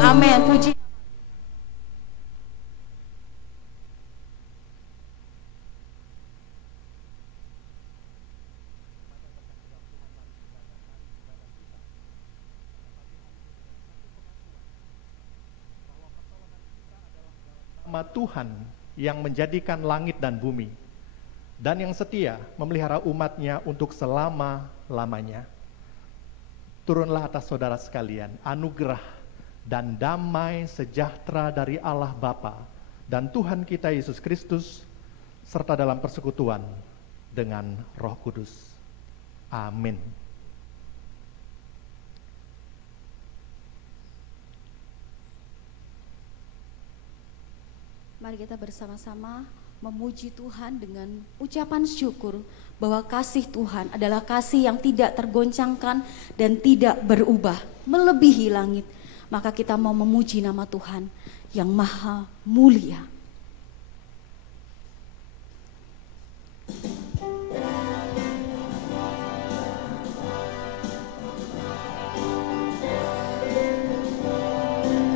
Amin. Puji. Tuhan yang menjadikan langit dan bumi dan yang setia memelihara umatnya untuk selama-lamanya. Turunlah atas saudara sekalian anugerah dan damai sejahtera dari Allah Bapa dan Tuhan kita Yesus Kristus serta dalam persekutuan dengan Roh Kudus. Amin. Mari kita bersama-sama memuji Tuhan dengan ucapan syukur bahwa kasih Tuhan adalah kasih yang tidak tergoncangkan dan tidak berubah, melebihi langit. Maka kita mau memuji nama Tuhan yang maha mulia.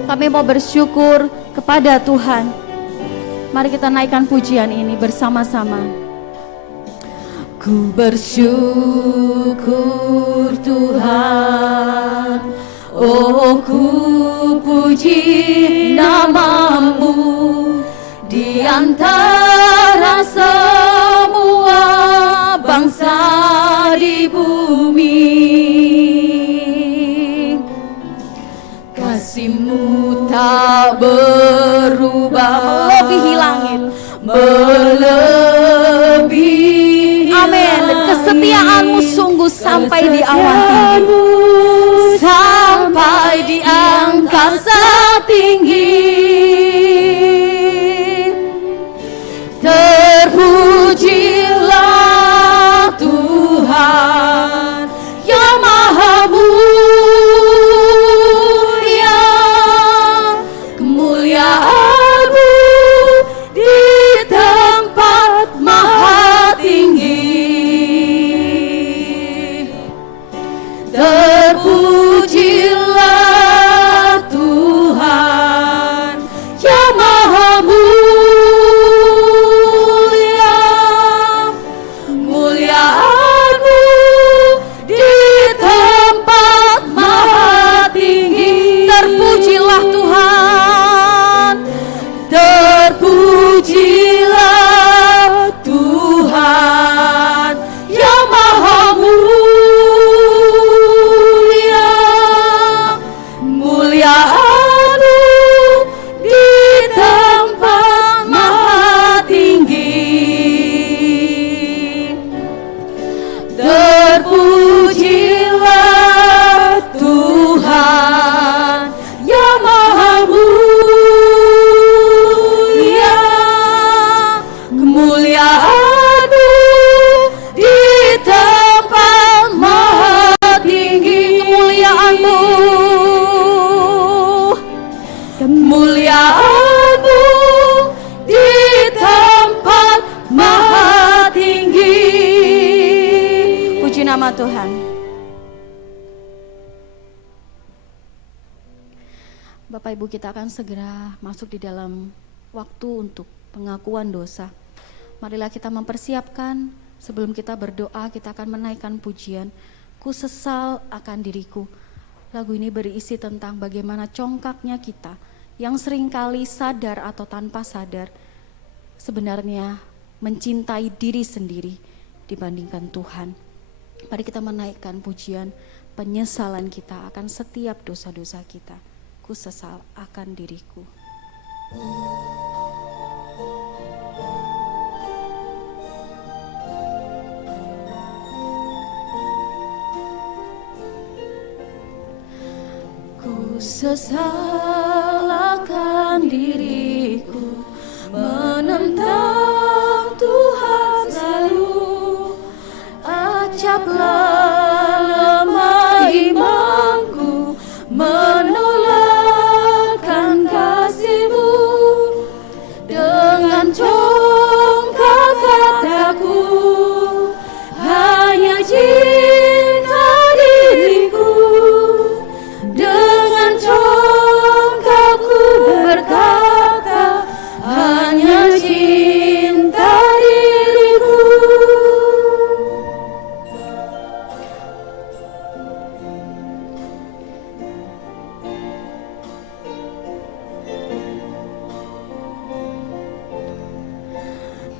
Kami mau bersyukur kepada Tuhan. Mari kita naikkan pujian ini bersama-sama. Ku bersyukur Tuhan, oh ku puji nama-Mu di antara semua bangsa di bumi. Kasih-Mu tak berubah, melebihi langit, melebihi. Amin. Dan kesetiaan-Mu sungguh sampai di awan tinggi, sampai di angkasa tinggi. Terpujilah Tuhan yang maha mulia, kemuliaan-Mu di tempat maha tinggi. Terpujilah Tuhan yang maha mulia, kemuliaan-Mu di tempat maha tinggi. Terpujilah Tuhan, terpujilah Tuhan yang maha mulia, kemuliaan-Mu di tempat maha tinggi. Terpujilah Tuhan yang maha mulia, kemuliaan-Mu di tempat maha tinggi. Kemuliaan-Mu, kemuliaan-Mu di tempat maha tinggi. Puji nama Tuhan. Bapak Ibu, kita akan segera masuk di dalam waktu untuk pengakuan dosa. Marilah kita mempersiapkan. Sebelum kita berdoa, kita akan menaikkan pujian Ku sesal akan diriku. Lagu ini berisi tentang bagaimana congkaknya kita yang seringkali sadar atau tanpa sadar sebenarnya mencintai diri sendiri dibandingkan Tuhan. Mari kita menaikkan pujian penyesalan kita akan setiap dosa-dosa kita. Ku sesal akan diriku. Ku sesal akan diriku, menentang Tuhan selalu. Acaplah lemah imanku, menolakkan kasih-Mu. Dengan congkak kataku, hanya cinta diriku. Dengan congkak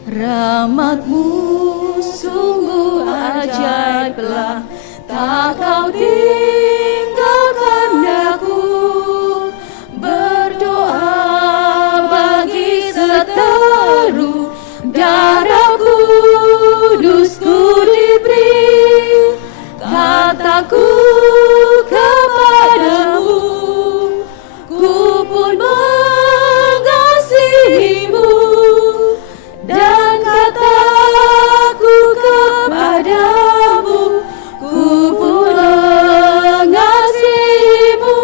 Rahmat-Mu sungguh ajaiblah, tak Kau tinggalkan aku. Berdoa bagi seteru, darah kudus-Ku diberi. Kataku kepadamu, ku pun mengasihimu, dan kataku kepadamu, ku pun mengasihimu.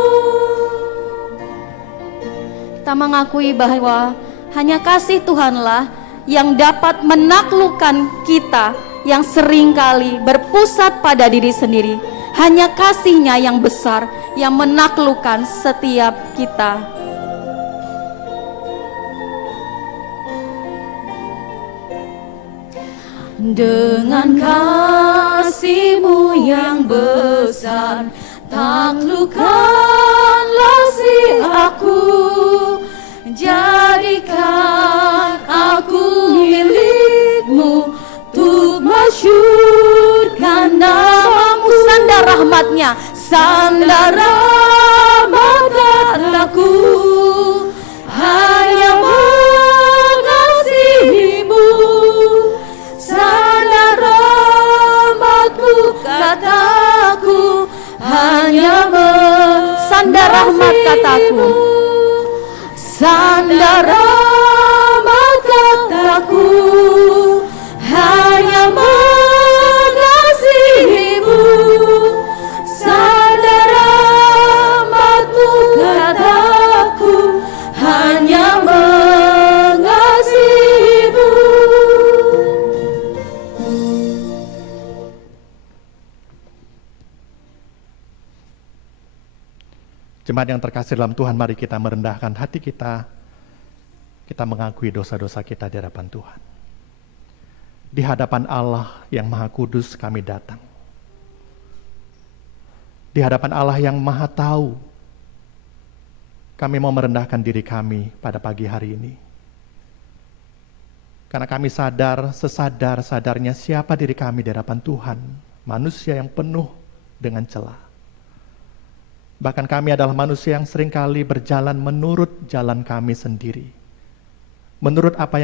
Kita mengakui bahwa hanya kasih Tuhanlah yang dapat menaklukkan kita yang seringkali berpusat pada diri sendiri. Hanya kasih-Nya yang besar yang menaklukkan setiap kita. Dengan kasih-Mu yang besar, taklukkanlah si aku. Jadikan aku milik-Mu, untuk masyurkan nama-Mu. Sandar rahmat-Nya, sandar rahmat kataku, hanya mengasihi-Mu. Sandar rahmat-Mu kataku, hanya sandar rahmat kataku, sandar rahmat kataku, hanya mengasihi-Mu. Sandar rahmat-Mu kataku, hanya mengasihi-Mu. Jemaat yang terkasih dalam Tuhan, mari kita merendahkan hati kita. Kita mengakui dosa-dosa kita di hadapan Tuhan. Di hadapan Allah yang Maha Kudus kami datang. Di hadapan Allah yang Maha Tahu, kami mau merendahkan diri kami pada pagi hari ini. Karena kami sadar, sesadar-sadarnya siapa diri kami di hadapan Tuhan, manusia yang penuh dengan celah. Bahkan kami adalah manusia yang seringkali berjalan menurut jalan kami sendiri. Menurut apa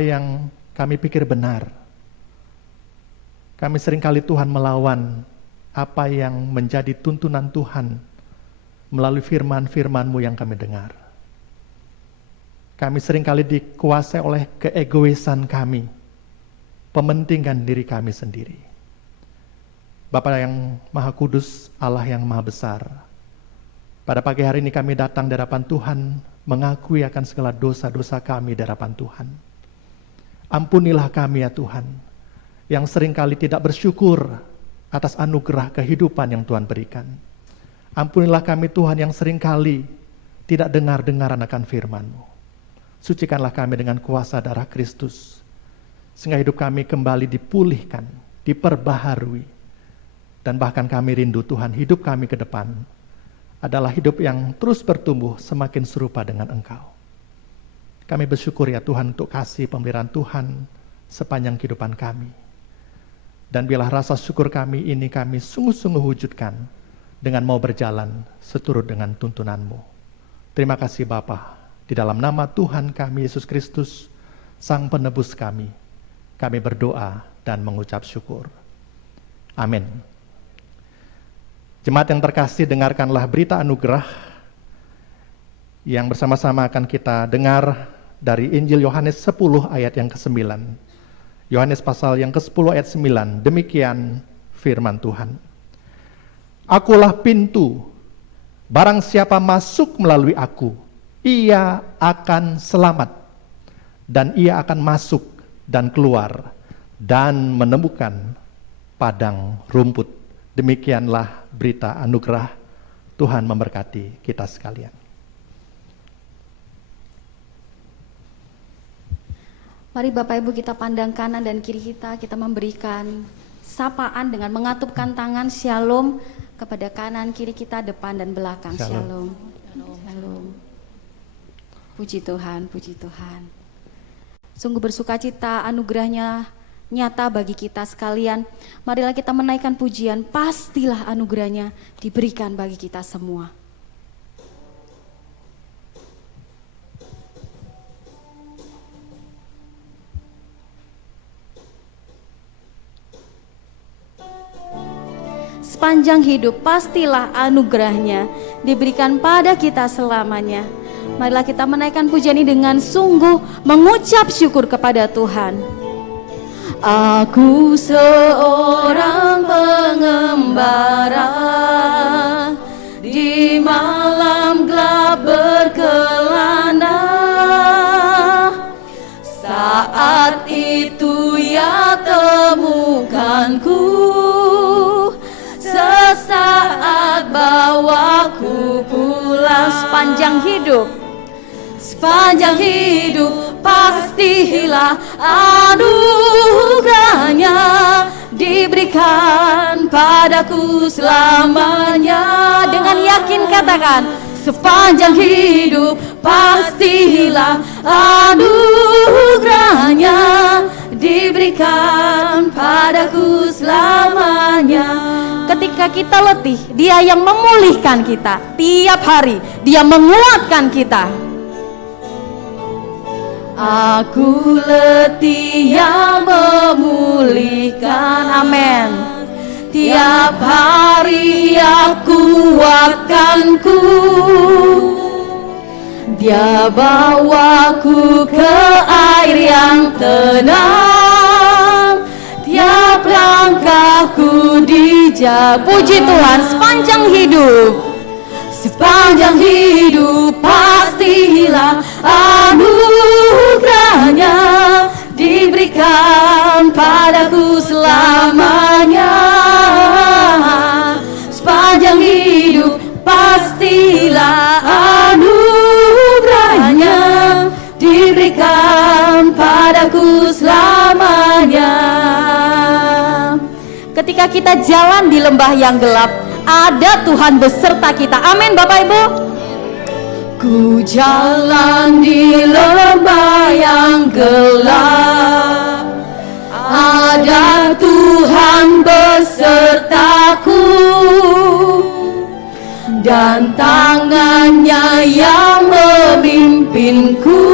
yang kami pikir benar. Kami seringkali Tuhan melawan apa yang menjadi tuntunan Tuhan melalui firman-firman-Mu yang kami dengar. Kami seringkali dikuasai oleh keegoisan kami, pementingan diri kami sendiri. Bapa yang Maha Kudus, Allah yang Maha Besar, pada pagi hari ini kami datang di hadapan Tuhan, mengakui akan segala dosa-dosa kami di hadapan Tuhan. Ampunilah kami ya Tuhan, yang seringkali tidak bersyukur atas anugerah kehidupan yang Tuhan berikan. Ampunilah kami Tuhan yang seringkali tidak dengar-dengaran akan firman-Mu. Sucikanlah kami dengan kuasa darah Kristus, sehingga hidup kami kembali dipulihkan, diperbaharui, dan bahkan kami rindu Tuhan, hidup kami ke depan adalah hidup yang terus bertumbuh semakin serupa dengan Engkau. Kami bersyukur ya Tuhan untuk kasih pemberian Tuhan sepanjang kehidupan kami. Dan biarlah rasa syukur kami ini kami sungguh-sungguh wujudkan dengan mau berjalan seturut dengan tuntunan-Mu. Terima kasih Bapa, di dalam nama Tuhan kami Yesus Kristus, Sang Penebus kami berdoa dan mengucap syukur. Amin. Jemaat yang terkasih, dengarkanlah berita anugerah yang bersama-sama akan kita dengar dari Injil Yohanes 10 ayat yang ke-9. Yohanes pasal yang ke-10 ayat 9. Demikian firman Tuhan. Akulah pintu, barang siapa masuk melalui aku, ia akan selamat, dan ia akan masuk dan keluar dan menemukan padang rumput. Demikianlah berita anugerah. Tuhan memberkati kita sekalian. Mari Bapak Ibu kita pandang kanan dan kiri kita memberikan sapaan dengan mengatupkan tangan shalom kepada kanan kiri kita, depan dan belakang. Shalom. Shalom. Puji Tuhan, puji Tuhan. Sungguh bersukacita anugerahnya nyata bagi kita sekalian. Marilah kita menaikkan pujian, pastilah anugerahnya diberikan bagi kita semua. Sepanjang hidup pastilah anugerahnya diberikan pada kita selamanya. Marilah kita menaikkan pujian ini dengan sungguh mengucap syukur kepada Tuhan. Aku seorang pengembara di malam gelap berkelana. Saat itu ya temukanku, sesaat bawaku pulang. Sepanjang hidup pastilah anugerahnya diberikan padaku selamanya. Dengan yakin katakan, sepanjang hidup pastilah anugerahnya diberikan padaku selamanya. Ketika kita letih, Dia yang memulihkan kita. Tiap hari Dia menguatkan kita. Aku letih, yang memulihkan. Amin. Tiap hari Dia kuatkanku. Dia bawaku ke air yang tenang. Tiap langkahku dijaga. Puji Tuhan, sepanjang hidup pastilah anugerahnya diberikan padaku selamanya. Sepanjang hidup pastilah anugerahnya diberikan padaku selamanya. Ketika kita jalan di lembah yang gelap, ada Tuhan beserta kita. Amin Bapak Ibu. Ku jalan di lembah yang gelap, ada Tuhan besertaku, dan tangannya yang memimpinku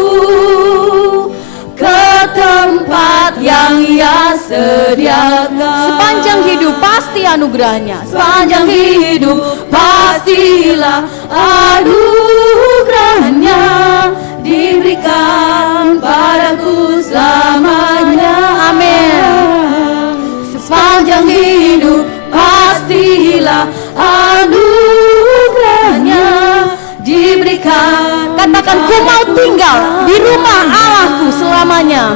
ke tempat yang Ia sediakan. Sepanjang hidup pasti anugerahnya. Sepanjang hidup pastilah anugerahnya diberikan padaku selamanya. Amin. Sepanjang hidup pastilah anugerahnya diberikan. Katakan, ku mau tinggal di rumah Allahku selamanya.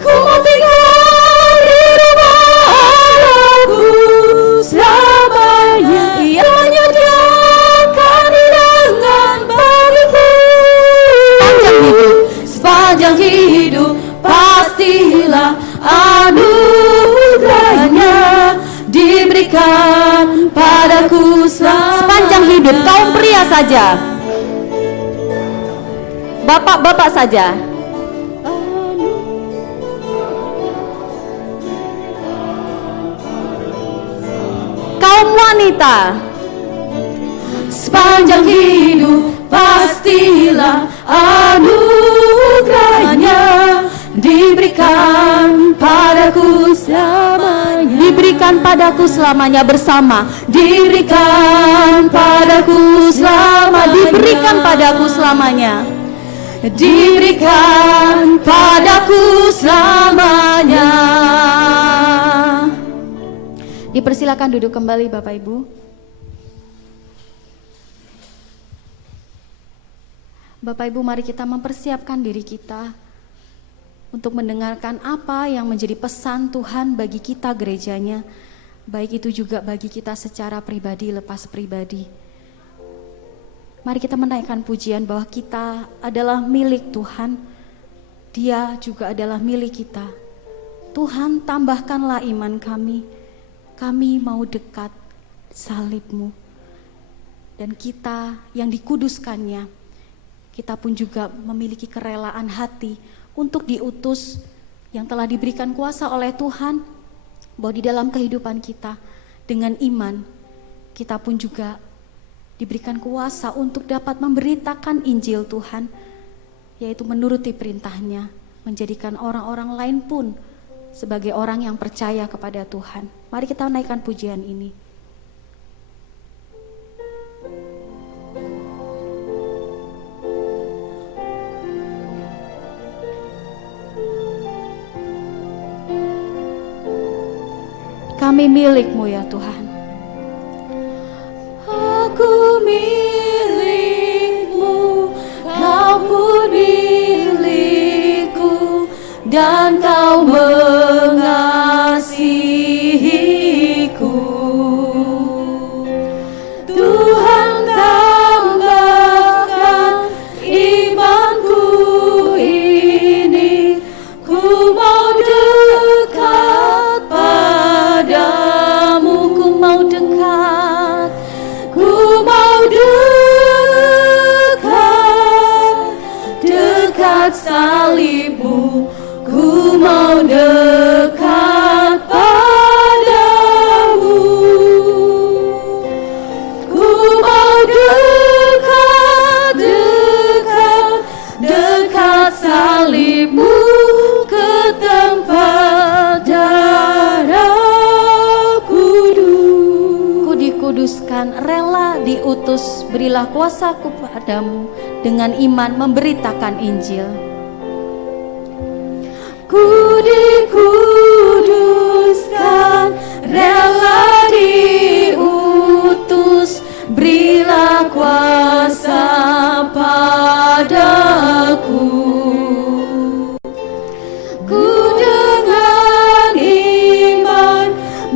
Ku mau tinggal di rumah Allahku selamanya. Ia menyediakan hidangan bagiku. Sepanjang hidup pastilah anugerahnya diberikan padaku selamanya. Sepanjang hidup kaum pria saja, bapak-bapak saja. Kaum wanita, sepanjang hidup pastilah anugerahnya diberikan padaku selamanya. Diberikan padaku selamanya bersama. Diberikan padaku selamanya. Diberikan padaku selamanya. Diberikan padaku selamanya. Dipersilakan duduk kembali Bapak Ibu. Bapak Ibu, mari kita mempersiapkan diri kita untuk mendengarkan apa yang menjadi pesan Tuhan bagi kita gerejanya, baik itu juga bagi kita secara pribadi, lepas pribadi. Mari kita menaikkan pujian bahwa kita adalah milik Tuhan, Dia juga adalah milik kita. Tuhan, tambahkanlah iman kami mau dekat salib-Mu. Dan kita yang dikuduskannya, kita pun juga memiliki kerelaan hati untuk diutus, yang telah diberikan kuasa oleh Tuhan, bahwa di dalam kehidupan kita dengan iman, kita pun juga diberikan kuasa untuk dapat memberitakan Injil Tuhan, yaitu menuruti perintahnya, menjadikan orang-orang lain pun sebagai orang yang percaya kepada Tuhan. Mari kita naikkan pujian ini. Kami milik-Mu ya Tuhan. Aku milik-Mu, Kau pun milikku, dan Kau mengasihiku. Tuhan, tambahkan imanku ini, ku mau dekat padamu, ku mau dekat, ku mau dekat salibmu, ku mau dekat padamu, ku mau dekat salibmu, ke tempat darah kudus. Ku dikuduskan, rela diutus, berilah kuasaku padamu, dengan iman memberitakan Injil. Ku dikuduskan, rela diutus, berilah kuasa padaku. Ku dengan iman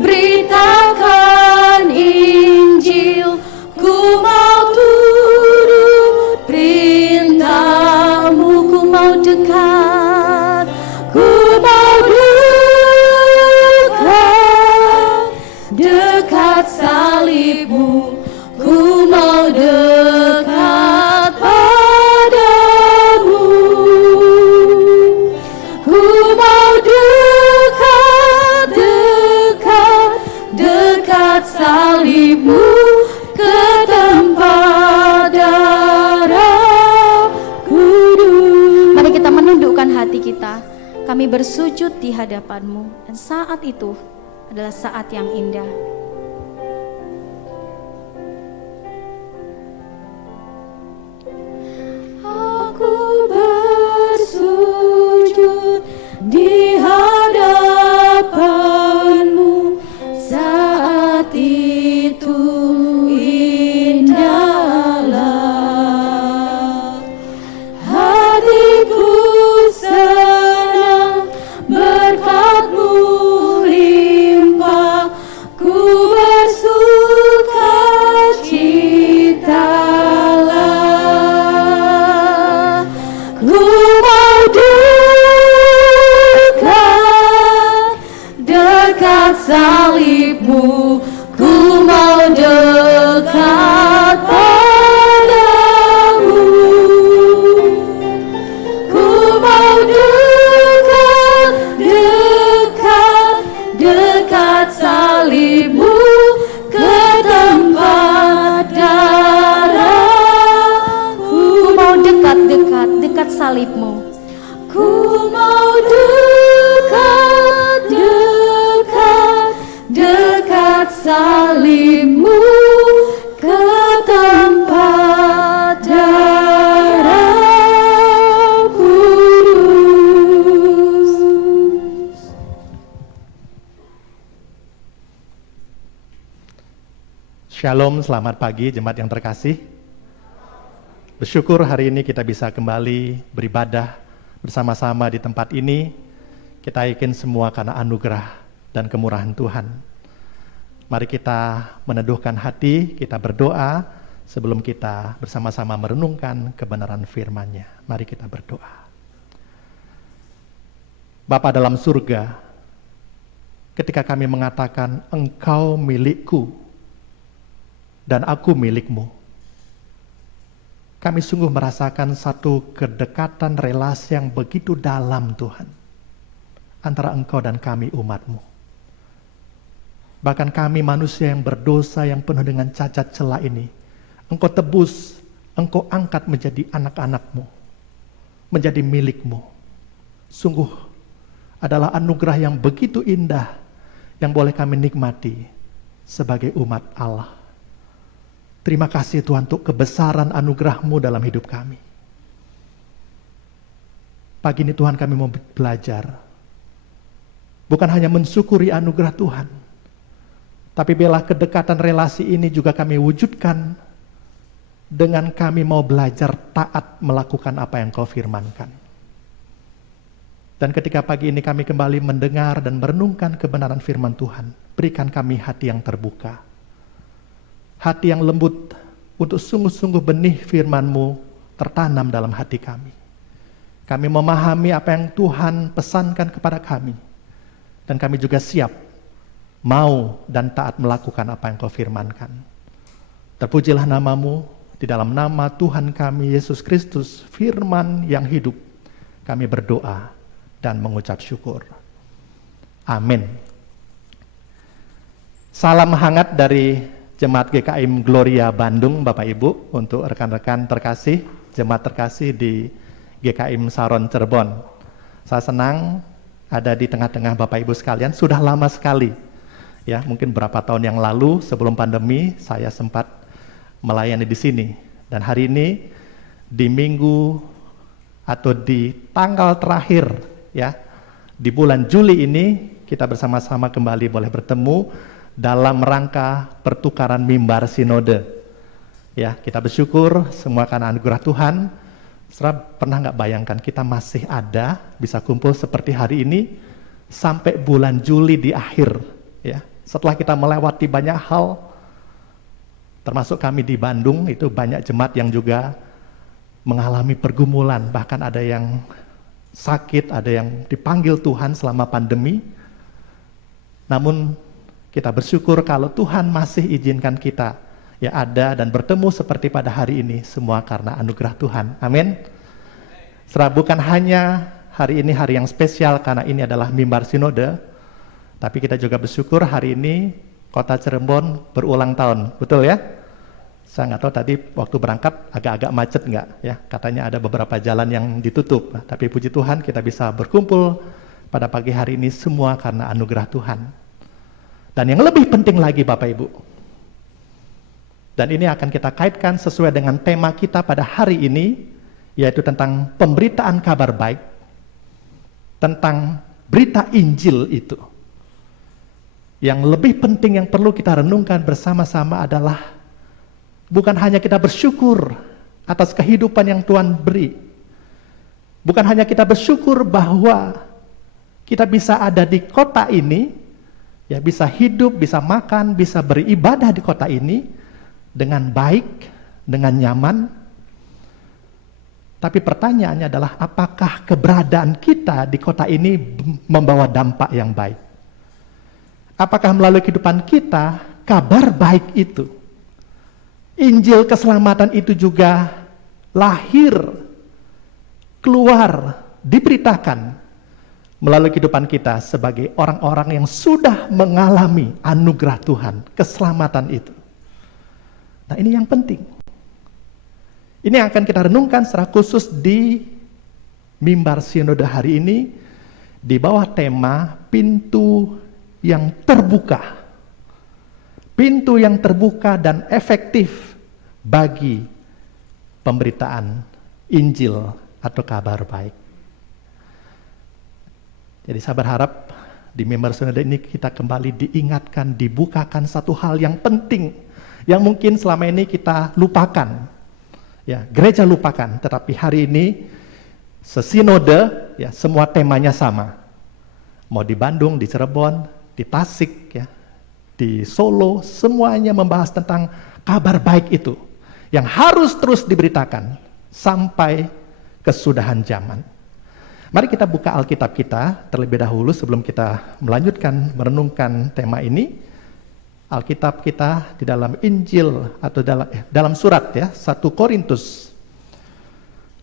beritakan Injil, ku mau turut perintahmu, ku mau dekat, ku mau dekat salibmu, ku mau dekat padamu, ku mau dekat salibmu, ke tempat darah kudus. Mari kita menundukkan hati kita. Kami bersujud di hadapan-Mu, dan saat itu adalah saat yang indah. Aku bersujud di hadapan-Mu, saat itu indahlah hatiku, senang berkat-Mu limpah, ku bersuka citalah, ku mau dekat salibmu, ku mau dekat padamu, ku mau dekat salibmu, ke tempat darahku. Ku mau dekat salibmu, ku mau dekat salibmu, ke tempat darah kudus. Shalom, selamat pagi jemaat yang terkasih. Bersyukur hari ini kita bisa kembali beribadah bersama-sama di tempat ini. Kita yakin semua karena anugerah dan kemurahan Tuhan. Mari kita meneduhkan hati, kita berdoa sebelum kita bersama-sama merenungkan kebenaran firman-Nya. Mari kita berdoa. Bapa dalam surga, ketika kami mengatakan Engkau milikku dan aku milikmu, Kami sungguh merasakan satu kedekatan relasi yang begitu dalam Tuhan, antara Engkau dan kami umat-Mu. Bahkan kami manusia yang berdosa, yang penuh dengan cacat celah ini, Engkau tebus, Engkau angkat menjadi anak-anak-Mu, menjadi milik-Mu. Sungguh adalah anugerah yang begitu indah yang boleh kami nikmati sebagai umat Allah. Terima kasih Tuhan untuk kebesaran anugerah-Mu dalam hidup kami. Pagi ini Tuhan kami mau belajar, bukan hanya mensyukuri anugerah Tuhan, tapi biarlah kedekatan relasi ini juga kami wujudkan dengan kami mau belajar taat melakukan apa yang Kau firmankan. Dan ketika pagi ini kami kembali mendengar dan merenungkan kebenaran firman Tuhan, berikan kami hati yang terbuka, hati yang lembut untuk sungguh-sungguh benih firman-Mu tertanam dalam hati kami. Kami memahami apa yang Tuhan pesankan kepada kami, dan kami juga siap mau dan taat melakukan apa yang Kau firmankan. Terpujilah nama-Mu, di dalam nama Tuhan kami Yesus Kristus, firman yang hidup, kami berdoa dan mengucap syukur. Amin. Salam hangat dari Jemaat GKIM Gloria Bandung, Bapak Ibu, untuk rekan-rekan terkasih, jemaat terkasih di GKIM Saron Cirebon. Saya senang ada di tengah-tengah Bapak Ibu sekalian, sudah lama sekali. Ya, mungkin berapa tahun yang lalu sebelum pandemi saya sempat melayani di sini. Dan hari ini di minggu atau di tanggal terakhir ya, di bulan Juli ini kita bersama-sama kembali boleh bertemu dalam rangka pertukaran mimbar sinode. Ya, kita bersyukur semua karena anugerah Tuhan. Saudara pernah nggak bayangkan kita masih ada bisa kumpul seperti hari ini sampai bulan Juli di akhir ya. Setelah kita melewati banyak hal, termasuk kami di Bandung, itu banyak jemaat yang juga mengalami pergumulan, bahkan ada yang sakit, ada yang dipanggil Tuhan selama pandemi. Namun kita bersyukur kalau Tuhan masih izinkan kita ya ada dan bertemu seperti pada hari ini, semua karena anugerah Tuhan. Amin. Serah bukan hanya hari ini hari yang spesial karena ini adalah mimbar sinode, tapi kita juga bersyukur hari ini Kota Cirebon berulang tahun, betul ya? Saya nggak tahu tadi waktu berangkat agak-agak macet nggak ya, katanya ada beberapa jalan yang ditutup, tapi puji Tuhan kita bisa berkumpul pada pagi hari ini semua karena anugerah Tuhan. Dan yang lebih penting lagi Bapak Ibu, dan ini akan kita kaitkan sesuai dengan tema kita pada hari ini, yaitu tentang pemberitaan kabar baik, tentang berita Injil itu. Yang lebih penting yang perlu kita renungkan bersama-sama adalah bukan hanya kita bersyukur atas kehidupan yang Tuhan beri. Bukan hanya kita bersyukur bahwa kita bisa ada di kota ini, ya bisa hidup, bisa makan, bisa beribadah di kota ini dengan baik, dengan nyaman. Tapi pertanyaannya adalah apakah keberadaan kita di kota ini membawa dampak yang baik? Apakah melalui kehidupan kita, kabar baik itu, Injil keselamatan itu juga lahir, keluar, diberitakan melalui kehidupan kita sebagai orang-orang yang sudah mengalami anugerah Tuhan, keselamatan itu. Nah ini yang penting. Ini yang akan kita renungkan secara khusus di mimbar sinode hari ini, di bawah tema pintu yang terbuka. Pintu yang terbuka dan efektif bagi pemberitaan Injil atau kabar baik. Jadi saya berharap di mimbar sinode ini kita kembali diingatkan, dibukakan satu hal yang penting yang mungkin selama ini kita lupakan. Ya, gereja lupakan, tetapi hari ini sesinode ya semua temanya sama. Mau di Bandung, di Cirebon, di Tasik ya, di Solo, semuanya membahas tentang kabar baik itu yang harus terus diberitakan sampai kesudahan zaman. Mari kita buka Alkitab kita terlebih dahulu sebelum kita melanjutkan merenungkan tema ini. Alkitab kita di dalam Injil atau dalam surat ya 1 Korintus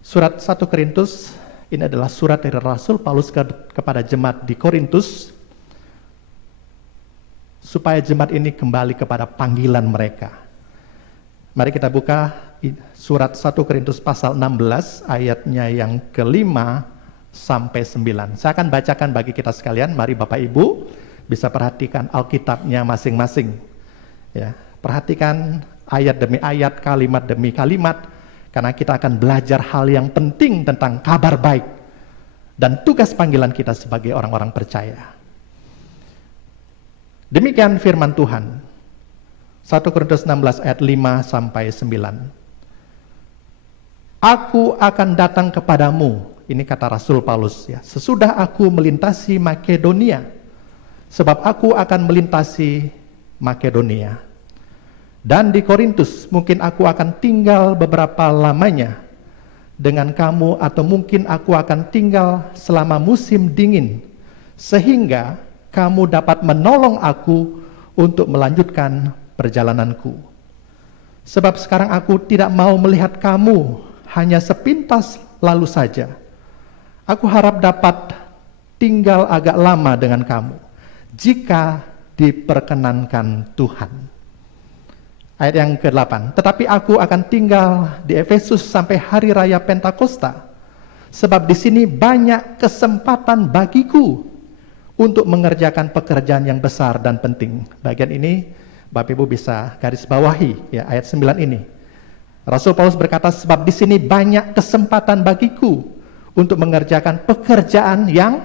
Surat 1 Korintus ini adalah surat dari Rasul Paulus kepada jemaat di Korintus, supaya jemaat ini kembali kepada panggilan mereka. Mari kita buka surat 1 Korintus pasal 16 ayatnya yang ke-5 sampai 9. Saya akan bacakan bagi kita sekalian. Mari Bapak Ibu bisa perhatikan Alkitabnya masing-masing. Ya, perhatikan ayat demi ayat, kalimat demi kalimat, karena kita akan belajar hal yang penting tentang kabar baik dan tugas panggilan kita sebagai orang-orang percaya. Demikian firman Tuhan. 1 Korintus 16 ayat 5 sampai 9. Aku akan datang kepadamu, ini kata Rasul Paulus ya, sesudah aku melintasi Makedonia, sebab aku akan melintasi Makedonia. Dan di Korintus mungkin aku akan tinggal beberapa lamanya dengan kamu, atau mungkin aku akan tinggal selama musim dingin, sehingga kamu dapat menolong aku untuk melanjutkan perjalananku. Sebab sekarang aku tidak mau melihat kamu hanya sepintas lalu saja. Aku harap dapat tinggal agak lama dengan kamu, jika diperkenankan Tuhan. Ayat yang ke-8, tetapi aku akan tinggal di Efesus sampai hari raya Pentakosta, sebab di sini banyak kesempatan bagiku untuk mengerjakan pekerjaan yang besar dan penting. Bagian ini Bapak Ibu bisa garis bawahi ya, ayat 9 ini. Rasul Paulus berkata, sebab di sini banyak kesempatan bagiku untuk mengerjakan pekerjaan yang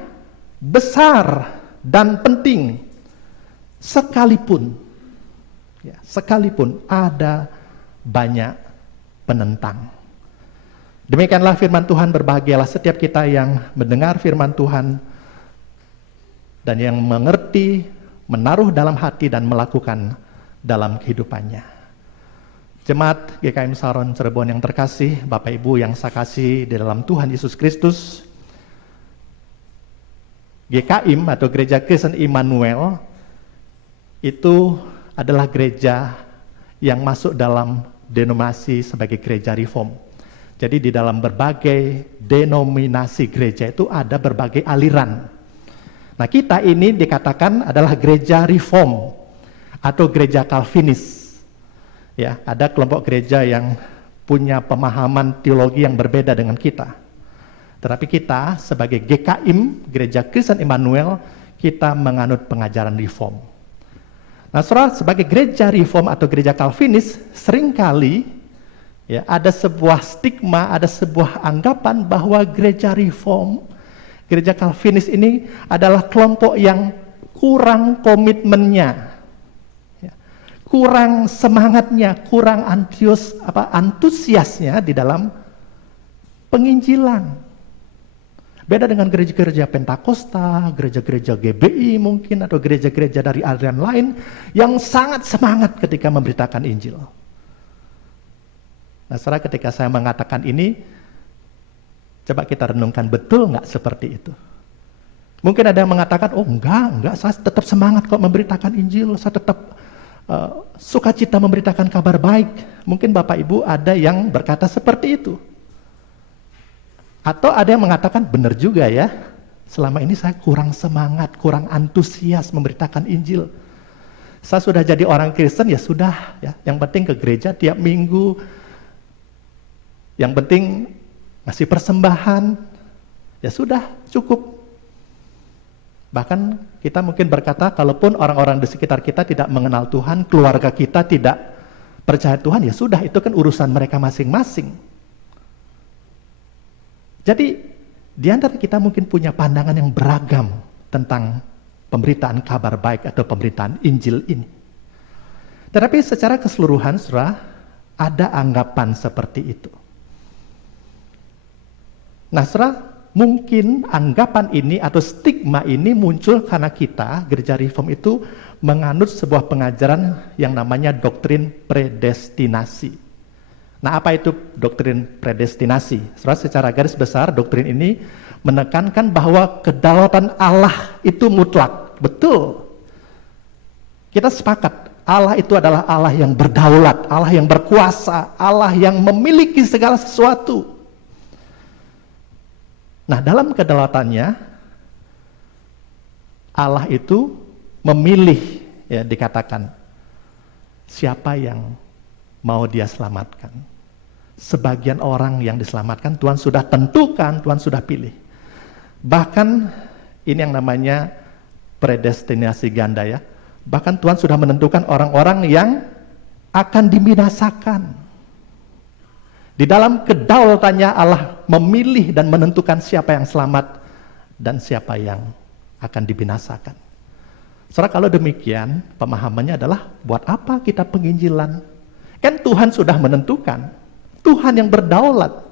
besar dan penting, sekalipun ada banyak penentang. Demikianlah firman Tuhan. Berbahagialah setiap kita yang mendengar firman Tuhan dan yang mengerti, menaruh dalam hati dan melakukan dalam kehidupannya. Jemaat GKM Saron Cirebon yang terkasih, Bapak Ibu yang saya kasih di dalam Tuhan Yesus Kristus, GKIM atau Gereja Kristen Immanuel itu adalah gereja yang masuk dalam denominasi sebagai gereja reform. Jadi di dalam berbagai denominasi gereja itu ada berbagai aliran. Nah, kita ini dikatakan adalah gereja reform atau gereja Calvinis. Ya, ada kelompok gereja yang punya pemahaman teologi yang berbeda dengan kita. Tetapi kita sebagai GKIM, Gereja Kristen Immanuel, kita menganut pengajaran reform. Nah, saudara, sebagai gereja reform atau gereja Calvinis, seringkali ya, ada sebuah stigma, ada sebuah anggapan bahwa gereja reform, gereja Calvinis ini adalah kelompok yang kurang komitmennya, ya, kurang semangatnya, kurang antusiasnya di dalam penginjilan. Beda dengan gereja-gereja Pentakosta, gereja-gereja GBI mungkin, atau gereja-gereja dari aliran lain yang sangat semangat ketika memberitakan Injil. Nah, saudara, ketika saya mengatakan ini, coba kita renungkan, betul nggak seperti itu? Mungkin ada yang mengatakan, oh enggak, saya tetap semangat kok memberitakan Injil, saya tetap sukacita memberitakan kabar baik. Mungkin Bapak Ibu ada yang berkata seperti itu. Atau ada yang mengatakan, benar juga ya, selama ini saya kurang semangat, kurang antusias memberitakan Injil. Saya sudah jadi orang Kristen, ya sudah, ya, yang penting ke gereja tiap minggu, yang penting ngasih persembahan, ya sudah, cukup. Bahkan kita mungkin berkata, kalaupun orang-orang di sekitar kita tidak mengenal Tuhan, keluarga kita tidak percaya Tuhan, ya sudah, itu kan urusan mereka masing-masing. Jadi, di antara kita mungkin punya pandangan yang beragam tentang pemberitaan kabar baik atau pemberitaan Injil ini. Tetapi secara keseluruhan, saudara, ada anggapan seperti itu. Nah, saudara, mungkin anggapan ini atau stigma ini muncul karena kita, gereja reform itu, menganut sebuah pengajaran yang namanya doktrin predestinasi. Nah, apa itu doktrin predestinasi? Secara garis besar, doktrin ini menekankan bahwa kedaulatan Allah itu mutlak. Betul. Kita sepakat, Allah itu adalah Allah yang berdaulat, Allah yang berkuasa, Allah yang memiliki segala sesuatu. Nah, dalam kedaulatannya Allah itu memilih, ya dikatakan, siapa yang mau dia selamatkan. Sebagian orang yang diselamatkan Tuhan sudah tentukan, Tuhan sudah pilih. Bahkan ini yang namanya predestinasi ganda ya. Bahkan Tuhan sudah menentukan orang-orang yang akan dibinasakan. Di dalam kedaulatannya Allah memilih dan menentukan siapa yang selamat dan siapa yang akan dibinasakan. Saudara, kalau demikian pemahamannya adalah buat apa kita penginjilan? Kan Tuhan sudah menentukan, Tuhan yang berdaulat.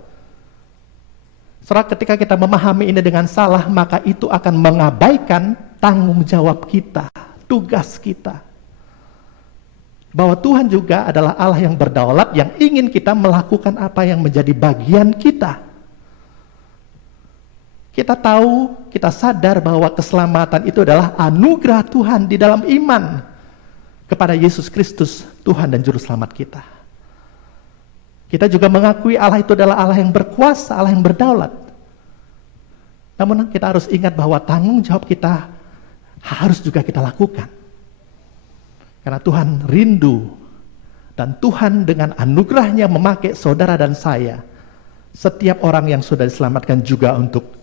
Saudara, ketika kita memahami ini dengan salah, maka itu akan mengabaikan tanggung jawab kita, tugas kita. Bahwa Tuhan juga adalah Allah yang berdaulat, yang ingin kita melakukan apa yang menjadi bagian kita. Kita tahu, kita sadar bahwa keselamatan itu adalah anugerah Tuhan di dalam iman kepada Yesus Kristus, Tuhan dan Juru Selamat kita. Kita juga mengakui Allah itu adalah Allah yang berkuasa, Allah yang berdaulat. Namun kita harus ingat bahwa tanggung jawab kita harus juga kita lakukan. Karena Tuhan rindu dan Tuhan dengan anugerahnya memakai saudara dan saya, setiap orang yang sudah diselamatkan juga untuk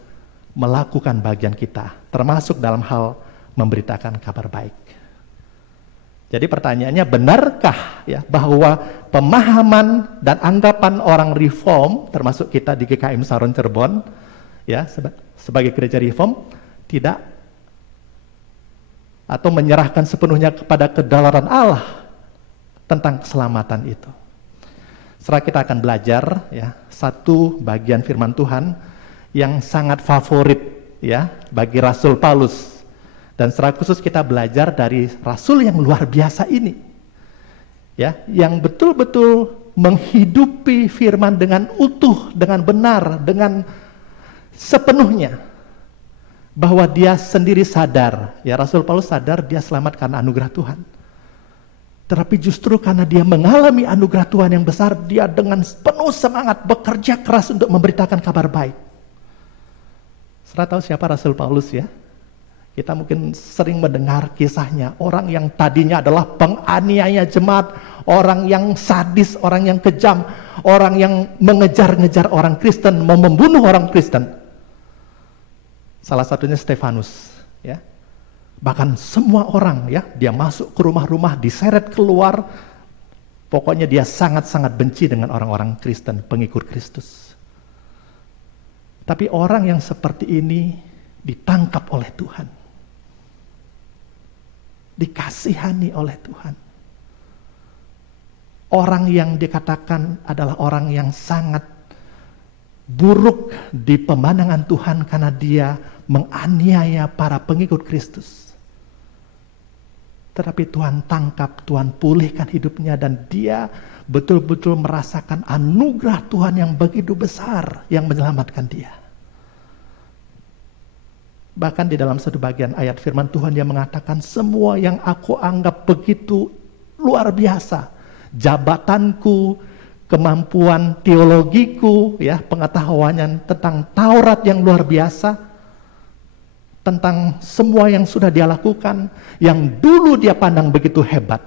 melakukan bagian kita, termasuk dalam hal memberitakan kabar baik. Jadi pertanyaannya, benarkah ya bahwa pemahaman dan anggapan orang reform, termasuk kita di GKM Saron Cirebon, ya sebagai gereja reform, tidak atau menyerahkan sepenuhnya kepada kedaulatan Allah tentang keselamatan itu. Setelah kita akan belajar ya satu bagian firman Tuhan yang sangat favorit ya bagi Rasul Paulus, dan secara khusus kita belajar dari Rasul yang luar biasa ini ya, yang betul-betul menghidupi firman dengan utuh, dengan benar, dengan sepenuhnya. Bahwa dia sendiri sadar, ya Rasul Paulus sadar dia selamat karena anugerah Tuhan. Tetapi justru karena dia mengalami anugerah Tuhan yang besar, dia dengan penuh semangat bekerja keras untuk memberitakan kabar baik. Saudara tahu siapa Rasul Paulus ya? Kita mungkin sering mendengar kisahnya, orang yang tadinya adalah penganiaya jemaat, orang yang sadis, orang yang kejam, orang yang mengejar-ngejar orang Kristen, mau membunuh orang Kristen. Salah satunya Stefanus, ya. Bahkan semua orang, ya, dia masuk ke rumah-rumah, diseret keluar. Pokoknya dia sangat-sangat benci dengan orang-orang Kristen, pengikut Kristus. Tapi orang yang seperti ini ditangkap oleh Tuhan, dikasihani oleh Tuhan. Orang yang dikatakan adalah orang yang sangat buruk di pemandangan Tuhan karena dia menganiaya para pengikut Kristus. Tetapi Tuhan tangkap, Tuhan pulihkan hidupnya, dan dia betul-betul merasakan anugerah Tuhan yang begitu besar yang menyelamatkan dia. Bahkan di dalam satu bagian ayat firman Tuhan dia mengatakan, semua yang aku anggap begitu luar biasa, jabatanku, kemampuan teologiku, ya, pengetahuannya tentang Taurat yang luar biasa, tentang semua yang sudah dia lakukan, yang dulu dia pandang begitu hebat,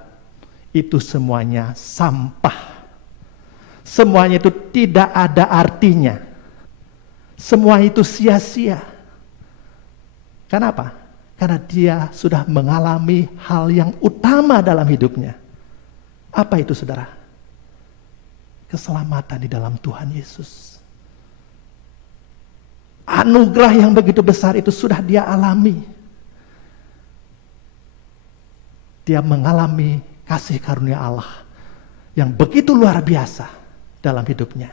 itu semuanya sampah. Semuanya itu tidak ada artinya. Semua itu sia-sia. Kenapa? Karena dia sudah mengalami hal yang utama dalam hidupnya. Apa itu, saudara? Keselamatan di dalam Tuhan Yesus. Anugerah yang begitu besar itu sudah dia alami. Dia mengalami kasih karunia Allah yang begitu luar biasa dalam hidupnya.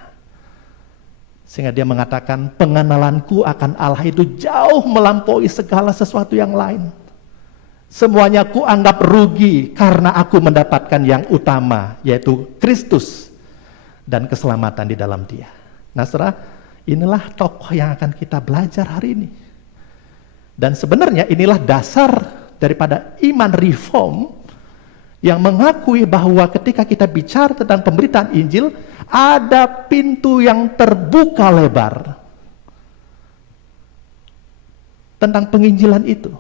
Sehingga dia mengatakan, pengenalanku akan Allah itu jauh melampaui segala sesuatu yang lain. Semuanya ku anggap rugi karena aku mendapatkan yang utama, yaitu Kristus dan keselamatan di dalam dia. Nah, saudara, inilah tokoh yang akan kita belajar hari ini. Dan sebenarnya inilah dasar daripada iman reform yang mengakui bahwa ketika kita bicara tentang pemberitaan Injil, ada pintu yang terbuka lebar. tentang penginjilan itu.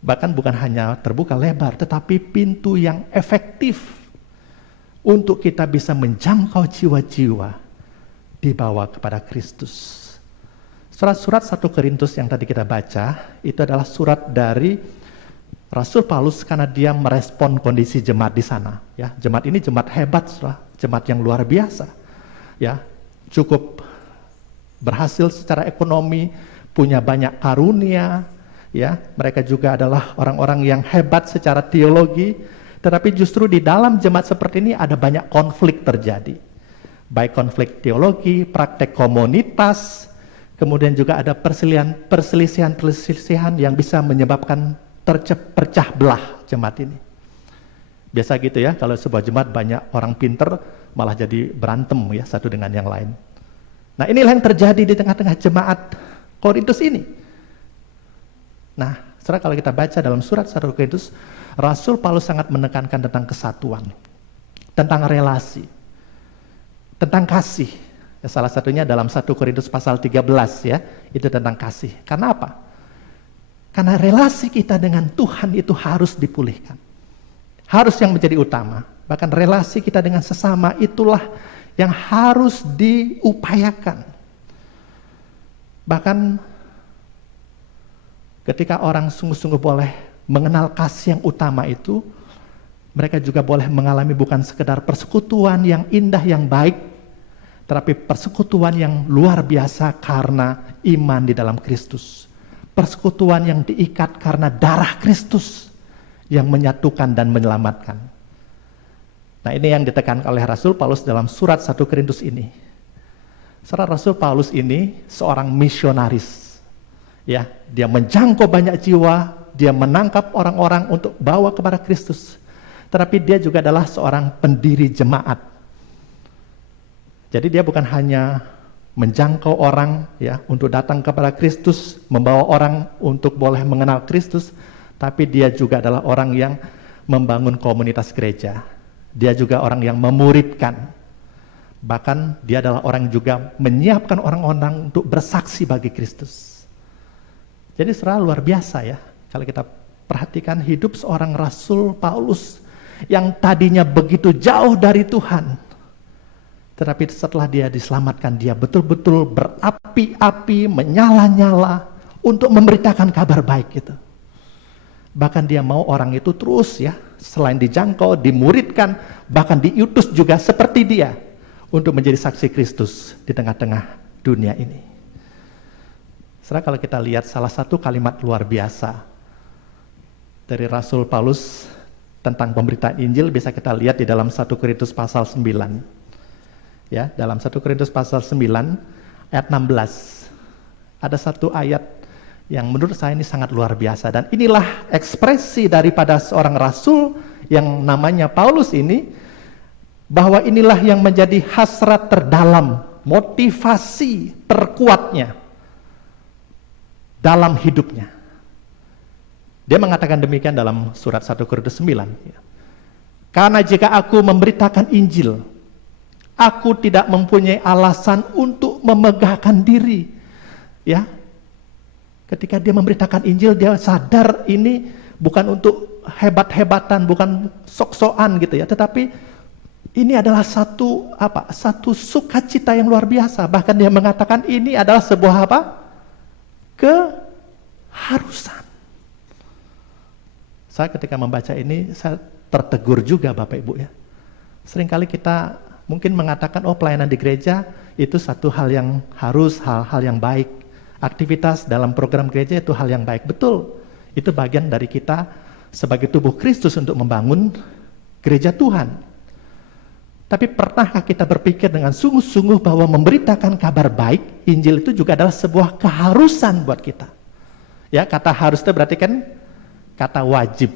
Bahkan bukan hanya terbuka lebar, tetapi pintu yang efektif untuk kita bisa menjangkau jiwa-jiwa dibawa kepada Kristus. Surat-surat 1 Korintus yang tadi kita baca, itu adalah surat dari Rasul Paulus karena dia merespon kondisi jemaat di sana. Ya, jemaat ini jemaat hebat, jemaat yang luar biasa. Ya, cukup berhasil secara ekonomi, punya banyak karunia. Ya, mereka juga adalah orang-orang yang hebat secara teologi, tetapi justru di dalam jemaat seperti ini ada banyak konflik terjadi. Baik konflik teologi, praktek komunitas, kemudian juga ada perselisihan yang bisa menyebabkan terpecah belah jemaat ini. Biasa gitu ya, kalau sebuah jemaat banyak orang pinter, malah jadi berantem ya satu dengan yang lain. Nah, inilah yang terjadi di tengah-tengah jemaat Korintus ini. Nah, setelah kalau kita baca dalam surat 1 Korintus, Rasul Paulus sangat menekankan tentang kesatuan, tentang relasi, tentang kasih. Ya, salah satunya dalam 1 Korintus pasal 13 ya, itu tentang kasih. Karena apa? Karena relasi kita dengan Tuhan itu harus dipulihkan. Harus yang menjadi utama. Bahkan relasi kita dengan sesama itulah yang harus diupayakan. Bahkan ketika orang sungguh-sungguh boleh mengenal kasih yang utama itu, mereka juga boleh mengalami bukan sekedar persekutuan yang indah, yang baik, tetapi persekutuan yang luar biasa karena iman di dalam Kristus. Persekutuan yang diikat karena darah Kristus yang menyatukan dan menyelamatkan. Nah, ini yang ditekankan oleh Rasul Paulus dalam surat 1 Korintus ini. Surat Rasul Paulus ini seorang misionaris. Ya, dia menjangkau banyak jiwa, dia menangkap orang-orang untuk bawa kepada Kristus. Tetapi dia juga adalah seorang pendiri jemaat. Jadi dia bukan hanya menjangkau orang ya untuk datang kepada Kristus, membawa orang untuk boleh mengenal Kristus, tapi dia juga adalah orang yang membangun komunitas gereja. Dia juga orang yang memuridkan. Bahkan dia adalah orang juga menyiapkan orang-orang untuk bersaksi bagi Kristus. Jadi saudara, luar biasa ya, kalau kita perhatikan hidup seorang Rasul Paulus yang tadinya begitu jauh dari Tuhan, tetapi setelah dia diselamatkan, dia betul-betul berapi-api, menyala-nyala untuk memberitakan kabar baik itu. Bahkan dia mau orang itu terus ya, selain dijangkau, dimuridkan, bahkan diutus juga seperti dia untuk menjadi saksi Kristus di tengah-tengah dunia ini. Setelah kalau kita lihat salah satu kalimat luar biasa dari Rasul Paulus tentang pemberitaan Injil bisa kita lihat di dalam 1 Korintus pasal 9. Ya, dalam 1 Korintus pasal 9 ayat 16. Ada satu ayat yang menurut saya ini sangat luar biasa, dan inilah ekspresi daripada seorang rasul yang namanya Paulus ini, bahwa inilah yang menjadi hasrat terdalam, motivasi terkuatnya dalam hidupnya. Dia mengatakan demikian dalam surat 1 Korintus 9. Karena jika aku memberitakan Injil, aku tidak mempunyai alasan untuk memegahkan diri. Ya, ketika dia memberitakan Injil, dia sadar ini bukan untuk hebat-hebatan, bukan sok-sokan gitu ya, tetapi ini adalah satu sukacita yang luar biasa. Bahkan dia mengatakan ini adalah sebuah keharusan. Saya ketika membaca ini, saya tertegur juga Bapak Ibu ya. Seringkali kita mungkin mengatakan, oh pelayanan di gereja itu satu hal yang harus, hal-hal yang baik. Aktivitas dalam program gereja itu hal yang baik. Betul, itu bagian dari kita sebagai tubuh Kristus untuk membangun gereja Tuhan. Tapi pernahkah kita berpikir dengan sungguh-sungguh bahwa memberitakan kabar baik, Injil itu juga adalah sebuah keharusan buat kita. Ya, kata harus itu berarti kan kata wajib.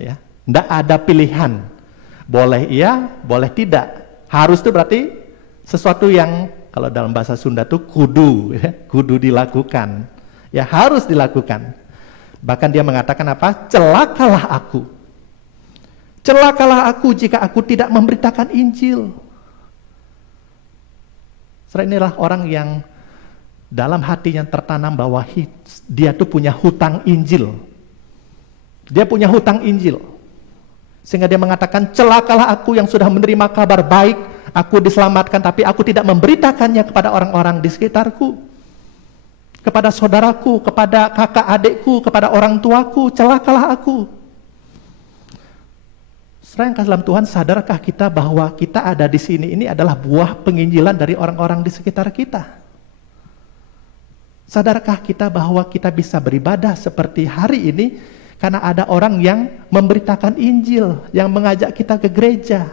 Ya, tidak ada pilihan. Boleh iya, boleh tidak. Harus itu berarti sesuatu yang kalau dalam bahasa Sunda itu kudu, ya, kudu dilakukan. Ya, harus dilakukan. Bahkan dia mengatakan apa? Celakalah aku. Celakalah aku jika aku tidak memberitakan Injil. Inilah orang yang dalam hatinya tertanam bahwa dia tuh punya hutang Injil. Dia punya hutang Injil. Sehingga dia mengatakan, celakalah aku yang sudah menerima kabar baik, aku diselamatkan, tapi aku tidak memberitakannya kepada orang-orang di sekitarku, kepada saudaraku, kepada kakak adikku, kepada orang tuaku, celakalah aku. Saudara yang kasih dalam Tuhan, sadarkah kita bahwa kita ada di sini ini adalah buah penginjilan dari orang-orang di sekitar kita? Sadarkah kita bahwa kita bisa beribadah seperti hari ini karena ada orang yang memberitakan Injil, yang mengajak kita ke gereja?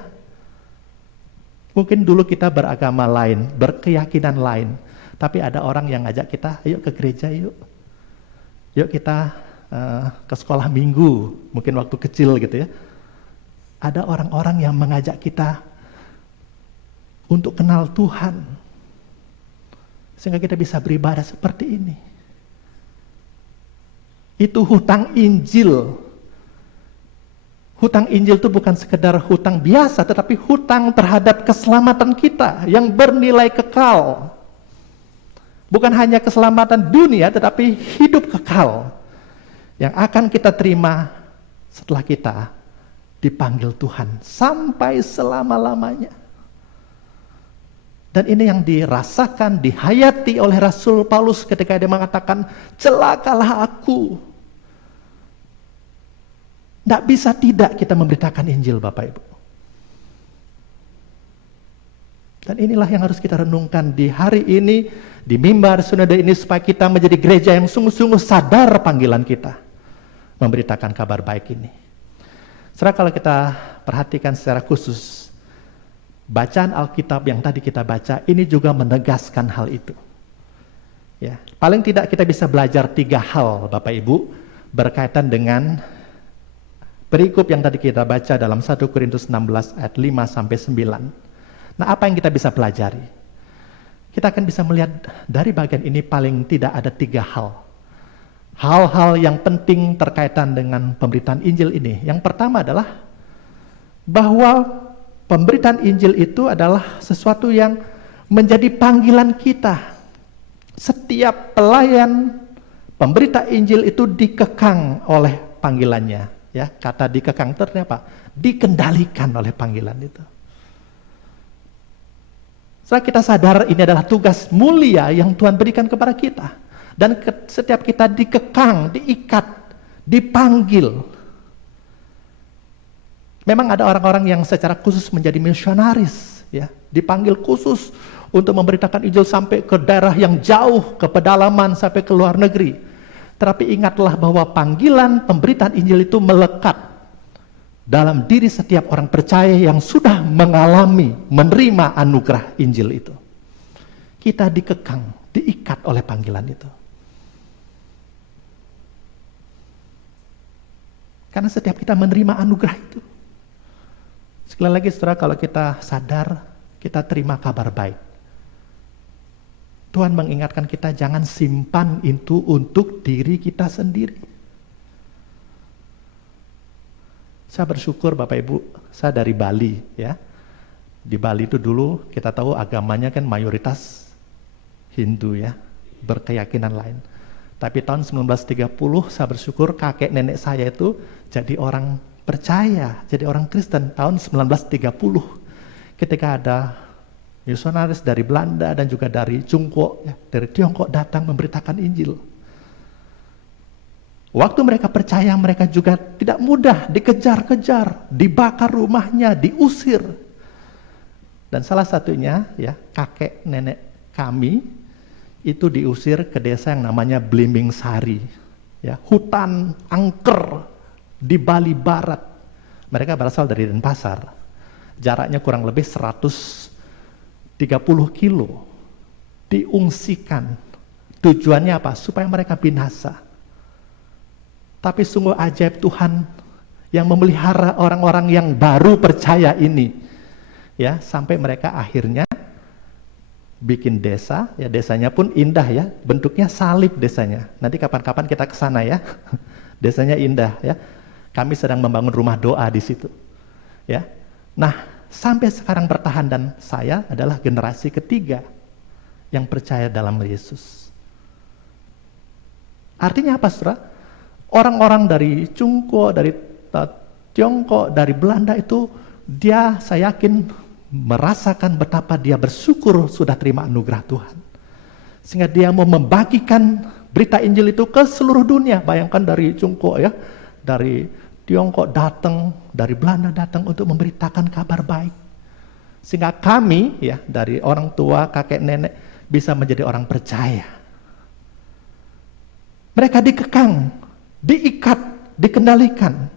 Mungkin dulu kita beragama lain, berkeyakinan lain, tapi ada orang yang ngajak kita, ayo ke gereja yuk. Yuk kita ke sekolah minggu, mungkin waktu kecil gitu ya. Ada orang-orang yang mengajak kita untuk kenal Tuhan, sehingga kita bisa beribadah seperti ini. Itu hutang Injil. Hutang Injil itu bukan sekedar hutang biasa, tetapi hutang terhadap keselamatan kita yang bernilai kekal. Bukan hanya keselamatan dunia, tetapi hidup kekal yang akan kita terima setelah kita dipanggil Tuhan sampai selama-lamanya. Dan ini yang dirasakan, dihayati oleh Rasul Paulus ketika dia mengatakan, celakalah aku. Tidak bisa tidak kita memberitakan Injil, Bapak Ibu. Dan inilah yang harus kita renungkan di hari ini, di mimbar Sinode ini, supaya kita menjadi gereja yang sungguh-sungguh sadar panggilan kita memberitakan kabar baik ini. Setelah kalau kita perhatikan secara khusus, bacaan Alkitab yang tadi kita baca ini juga menegaskan hal itu. Ya, paling tidak kita bisa belajar 3 hal, Bapak Ibu, berkaitan dengan perikop yang tadi kita baca dalam 1 Korintus 16 ayat 5 sampai 9. Nah, apa yang kita bisa pelajari? Kita akan bisa melihat dari bagian ini paling tidak ada 3 hal. Hal-hal yang penting terkaitan dengan pemberitaan Injil ini. Yang pertama adalah bahwa pemberitaan Injil itu adalah sesuatu yang menjadi panggilan kita. Setiap pelayan pemberita Injil itu dikekang oleh panggilannya. Ya, kata dikekang itu artinya apa? Dikendalikan oleh panggilan itu. Setelah kita sadar ini adalah tugas mulia yang Tuhan berikan kepada kita. Dan setiap kita dikekang, diikat, dipanggil. Memang ada orang-orang yang secara khusus menjadi misionaris, ya, dipanggil khusus untuk memberitakan Injil sampai ke daerah yang jauh, ke pedalaman, sampai ke luar negeri. Tetapi ingatlah bahwa panggilan pemberitaan Injil itu melekat dalam diri setiap orang percaya yang sudah mengalami, menerima anugerah Injil itu. Kita dikekang, diikat oleh panggilan itu. Karena setiap kita menerima anugerah itu. Sekali lagi saudara, kalau kita sadar, kita terima kabar baik. Tuhan mengingatkan kita jangan simpan itu untuk diri kita sendiri. Saya bersyukur Bapak Ibu, saya dari Bali ya. Di Bali itu dulu kita tahu agamanya kan mayoritas Hindu ya, berkeyakinan lain. Tapi tahun 1930 saya bersyukur kakek nenek saya itu jadi orang percaya, jadi orang Kristen tahun 1930. Ketika ada misionaris dari Belanda dan juga dari Tiongkok, ya, dari Tiongkok datang memberitakan Injil. Waktu mereka percaya, mereka juga tidak mudah dikejar-kejar, dibakar rumahnya, diusir. Dan salah satunya ya kakek nenek kami itu diusir ke desa yang namanya Blimbing Sari, ya, hutan angker di Bali Barat. Mereka berasal dari Denpasar. Jaraknya kurang lebih 130 kilo. Diungsikan. Tujuannya apa? Supaya mereka binasa. Tapi sungguh ajaib Tuhan yang memelihara orang-orang yang baru percaya ini. Ya, sampai mereka akhirnya bikin desa, ya desanya pun indah ya, bentuknya salib desanya. Nanti kapan-kapan kita ke sana ya. Desanya indah ya. Kami sedang membangun rumah doa di situ. Ya. Nah, sampai sekarang bertahan dan saya adalah generasi ketiga yang percaya dalam Yesus. Artinya apa, saudara? Orang-orang dari Cungko, dari Tiongkok, dari Belanda itu, saya yakin merasakan betapa dia bersyukur sudah terima anugerah Tuhan. Sehingga dia mau membagikan berita Injil itu ke seluruh dunia. Bayangkan dari Cungko ya, dari Tiongkok datang, dari Belanda datang untuk memberitakan kabar baik. Sehingga kami ya, dari orang tua, kakek, nenek bisa menjadi orang percaya. Mereka dikekang, diikat, dikendalikan.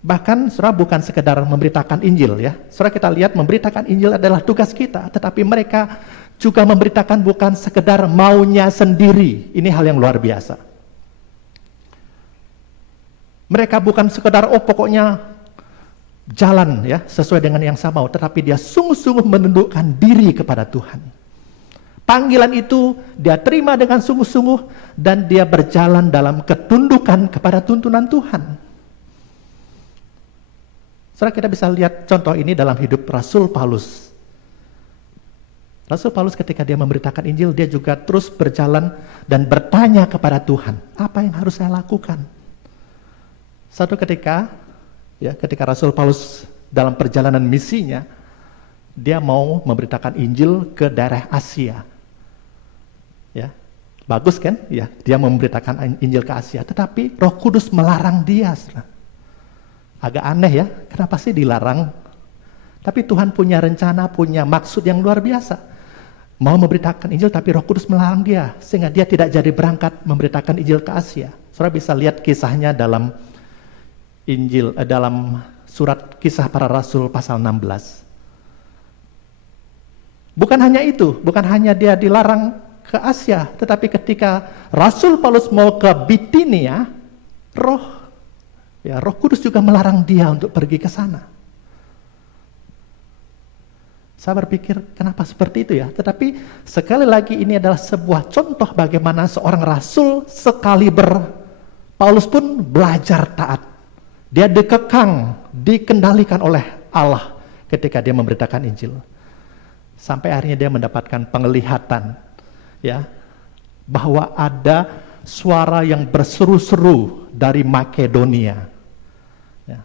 Bahkan saudara bukan sekedar memberitakan Injil ya. Saudara kita lihat memberitakan Injil adalah tugas kita, tetapi mereka juga memberitakan bukan sekedar maunya sendiri. Ini hal yang luar biasa. Mereka bukan sekedar pokoknya jalan ya sesuai dengan yang saya mau, tetapi dia sungguh-sungguh menundukkan diri kepada Tuhan. Panggilan itu dia terima dengan sungguh-sungguh dan dia berjalan dalam ketundukan kepada tuntunan Tuhan. Saudara, kita bisa lihat contoh ini dalam hidup Rasul Paulus. Rasul Paulus ketika dia memberitakan Injil, dia juga terus berjalan dan bertanya kepada Tuhan, apa yang harus saya lakukan? Satu ketika Rasul Paulus dalam perjalanan misinya, dia mau memberitakan Injil ke daerah Asia. Ya, bagus kan? Ya, dia memberitakan Injil ke Asia, tetapi Roh Kudus melarang dia. Agak aneh ya, kenapa sih dilarang? Tapi Tuhan punya rencana, punya maksud yang luar biasa. Mau memberitakan Injil tapi Roh Kudus melarang dia, sehingga dia tidak jadi berangkat memberitakan Injil ke Asia. Saudara bisa lihat kisahnya dalam Injil, dalam surat Kisah Para Rasul pasal 16. Bukan hanya itu, bukan hanya dia dilarang ke Asia, tetapi ketika Rasul Paulus mau ke Bitinia, Roh Kudus juga melarang dia untuk pergi ke sana. Saya berpikir kenapa seperti itu ya, tetapi sekali lagi ini adalah sebuah contoh bagaimana seorang rasul sekaliber Paulus pun belajar taat. Dia dikekang, dikendalikan oleh Allah ketika dia memberitakan Injil. Sampai akhirnya dia mendapatkan penglihatan ya, bahwa ada suara yang berseru-seru dari Makedonia. Ya.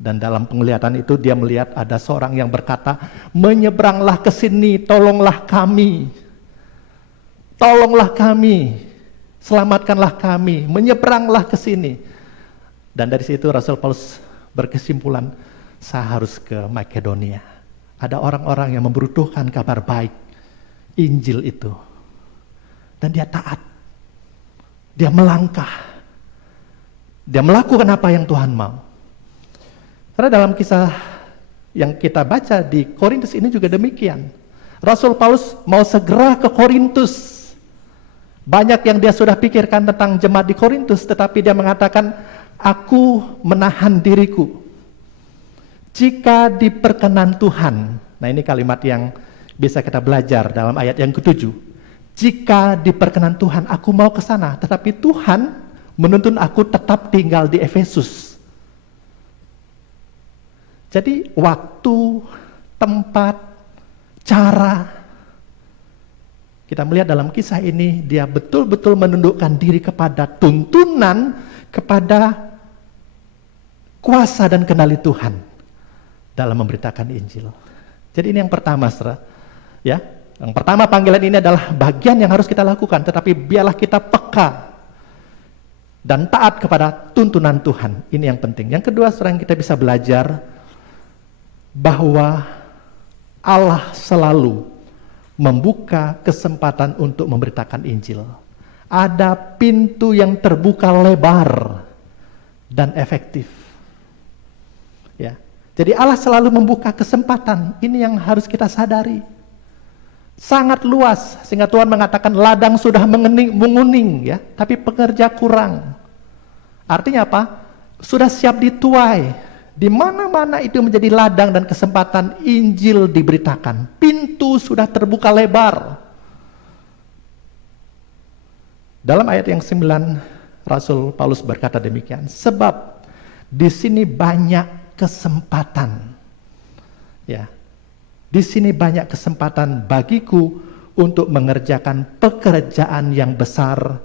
Dan dalam penglihatan itu dia melihat ada seorang yang berkata, menyeberanglah ke sini, tolonglah kami. Tolonglah kami, selamatkanlah kami, menyeberanglah ke sini. Dan dari situ Rasul Paulus berkesimpulan, saya harus ke Makedonia. Ada orang-orang yang membutuhkan kabar baik, Injil itu. Dan dia taat. Dia melangkah. Dia melakukan apa yang Tuhan mau. Karena dalam kisah yang kita baca di Korintus ini juga demikian. Rasul Paulus mau segera ke Korintus. Banyak yang dia sudah pikirkan tentang jemaat di Korintus, tetapi dia mengatakan, aku menahan diriku. Jika diperkenan Tuhan. Nah, ini kalimat yang bisa kita belajar dalam ayat yang ke-7. Jika diperkenan Tuhan, aku mau ke sana, tetapi Tuhan menuntun aku tetap tinggal di Efesus. Jadi waktu, tempat, cara, kita melihat dalam kisah ini, dia betul-betul menundukkan diri kepada tuntunan, kepada kuasa dan kendali Tuhan dalam memberitakan Injil. Jadi ini yang pertama, saudara. Ya, yang pertama panggilan ini adalah bagian yang harus kita lakukan, tetapi biarlah kita peka dan taat kepada tuntunan Tuhan. Ini yang penting. Yang kedua, saudara, yang kita bisa belajar bahwa Allah selalu membuka kesempatan untuk memberitakan Injil. Ada pintu yang terbuka lebar dan efektif. Ya. Jadi Allah selalu membuka kesempatan. Ini yang harus kita sadari. Sangat luas, sehingga Tuhan mengatakan ladang sudah menguning ya, tapi pekerja kurang. Artinya apa? Sudah siap dituai. Di mana-mana itu menjadi ladang dan kesempatan Injil diberitakan. Pintu sudah terbuka lebar. Dalam ayat yang 9, Rasul Paulus berkata demikian, sebab di sini banyak kesempatan. Ya. Di sini banyak kesempatan bagiku untuk mengerjakan pekerjaan yang besar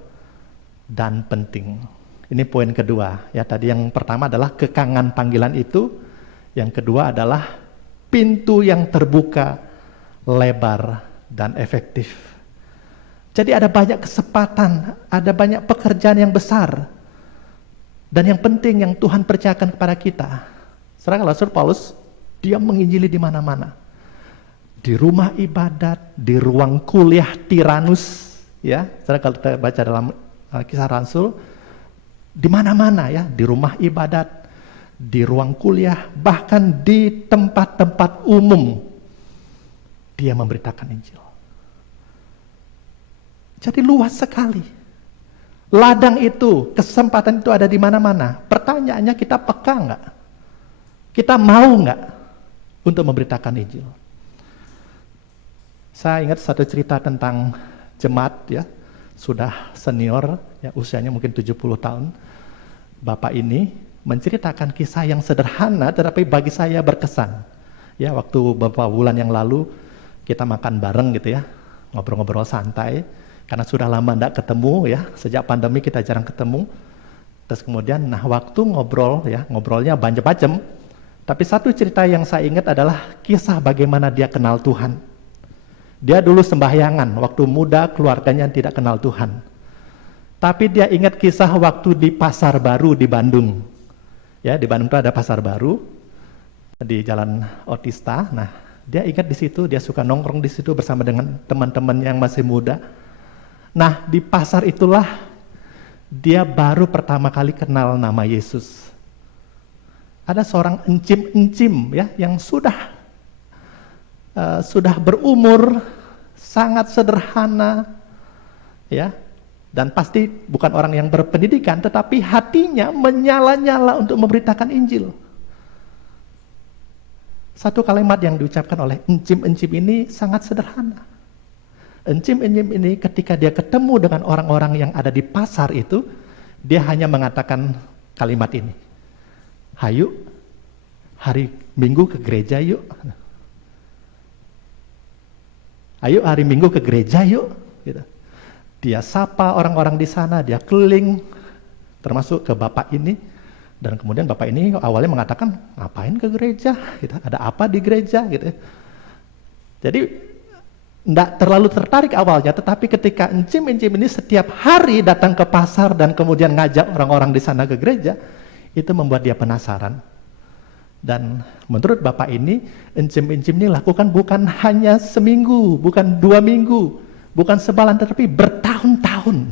dan penting. Ini poin kedua. Ya, tadi yang pertama adalah kekangan panggilan itu, yang kedua adalah pintu yang terbuka lebar dan efektif. Jadi ada banyak kesempatan, ada banyak pekerjaan yang besar dan yang penting yang Tuhan percayakan kepada kita. Saudara, Rasul Paulus dia menginjili di mana-mana. Di rumah ibadat, di ruang kuliah Tiranus, ya. Saudara, kalau kita baca dalam Kisah Rasul, di mana-mana ya, di rumah ibadat, di ruang kuliah, bahkan di tempat-tempat umum dia memberitakan Injil. Jadi luas sekali. Ladang itu, kesempatan itu ada di mana-mana. Pertanyaannya, kita peka nggak? Kita mau nggak untuk memberitakan Injil? Saya ingat satu cerita tentang jemaat ya, sudah senior, ya, usianya mungkin 70 tahun. Bapak ini menceritakan kisah yang sederhana tetapi bagi saya berkesan. Ya, waktu beberapa bulan yang lalu kita makan bareng gitu ya, ngobrol-ngobrol santai karena sudah lama tidak ketemu ya, sejak pandemi kita jarang ketemu. Terus kemudian waktu ngobrol ya, ngobrolnya macam-macam. Tapi satu cerita yang saya ingat adalah kisah bagaimana dia kenal Tuhan. Dia dulu sembahyangan, waktu muda keluarganya tidak kenal Tuhan. Tapi dia ingat kisah waktu di Pasar Baru di Bandung. Ya, di Bandung itu ada Pasar Baru di Jalan Otista. Nah, dia ingat di situ, dia suka nongkrong di situ bersama dengan teman-teman yang masih muda. Nah, di pasar itulah dia baru pertama kali kenal nama Yesus. Ada seorang encim-encim ya yang sudah berumur, sangat sederhana ya. Dan pasti bukan orang yang berpendidikan, tetapi hatinya menyala-nyala untuk memberitakan Injil. Satu kalimat yang diucapkan oleh encim-encim ini sangat sederhana. Encim-encim ini ketika dia ketemu dengan orang-orang yang ada di pasar itu, dia hanya mengatakan kalimat ini. Hayu, hari Minggu ke gereja yuk. Ayo hari Minggu ke gereja yuk. Gitu. Dia sapa orang-orang di sana, dia keliling, termasuk ke bapak ini, dan kemudian bapak ini awalnya mengatakan, ngapain ke gereja? Gitu. Ada apa di gereja? Gitu. Jadi tidak terlalu tertarik awalnya, tetapi ketika encim-encim ini setiap hari datang ke pasar dan kemudian ngajak orang-orang di sana ke gereja, itu membuat dia penasaran. Dan menurut bapak ini, encim-encim ini lakukan bukan hanya seminggu, bukan 2 minggu, bukan sebulan, tetapi bertahun-tahun.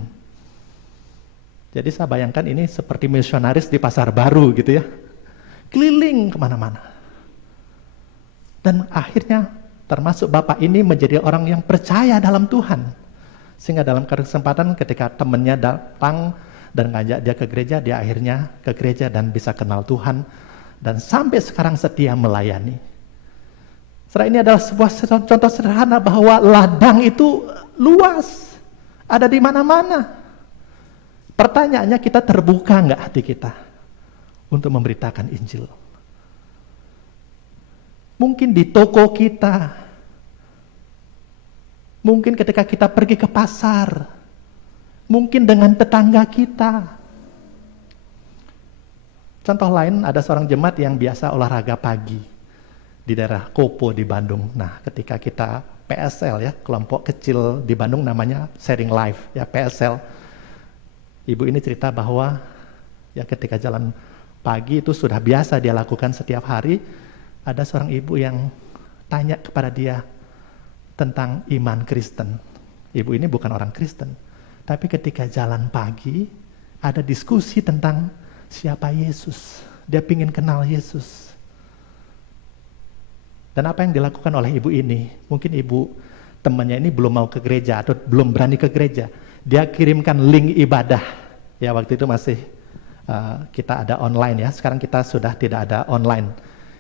Jadi saya bayangkan ini seperti misionaris di Pasar Baru gitu ya. Keliling kemana-mana. Dan akhirnya termasuk bapak ini menjadi orang yang percaya dalam Tuhan. Sehingga dalam kesempatan ketika temannya datang dan ngajak dia ke gereja, dia akhirnya ke gereja dan bisa kenal Tuhan. Dan sampai sekarang setia melayani. Setelah ini adalah sebuah contoh sederhana bahwa ladang itu luas, ada di mana-mana. Pertanyaannya, kita terbuka nggak hati kita untuk memberitakan Injil? Mungkin di toko kita, mungkin ketika kita pergi ke pasar, mungkin dengan tetangga kita. Contoh lain, ada seorang jemaat yang biasa olahraga pagi di daerah Kopo di Bandung. Nah, ketika kita PSL ya, kelompok kecil di Bandung namanya Sharing Life ya, PSL. Ibu ini cerita bahwa ya ketika jalan pagi itu sudah biasa dia lakukan setiap hari. Ada seorang ibu yang tanya kepada dia tentang iman Kristen. Ibu ini bukan orang Kristen, tapi ketika jalan pagi ada diskusi tentang siapa Yesus. Dia ingin kenal Yesus. Dan apa yang dilakukan oleh ibu ini, mungkin ibu temannya ini belum mau ke gereja atau belum berani ke gereja. Dia kirimkan link ibadah. Ya, waktu itu masih kita ada online ya. Sekarang kita sudah tidak ada online.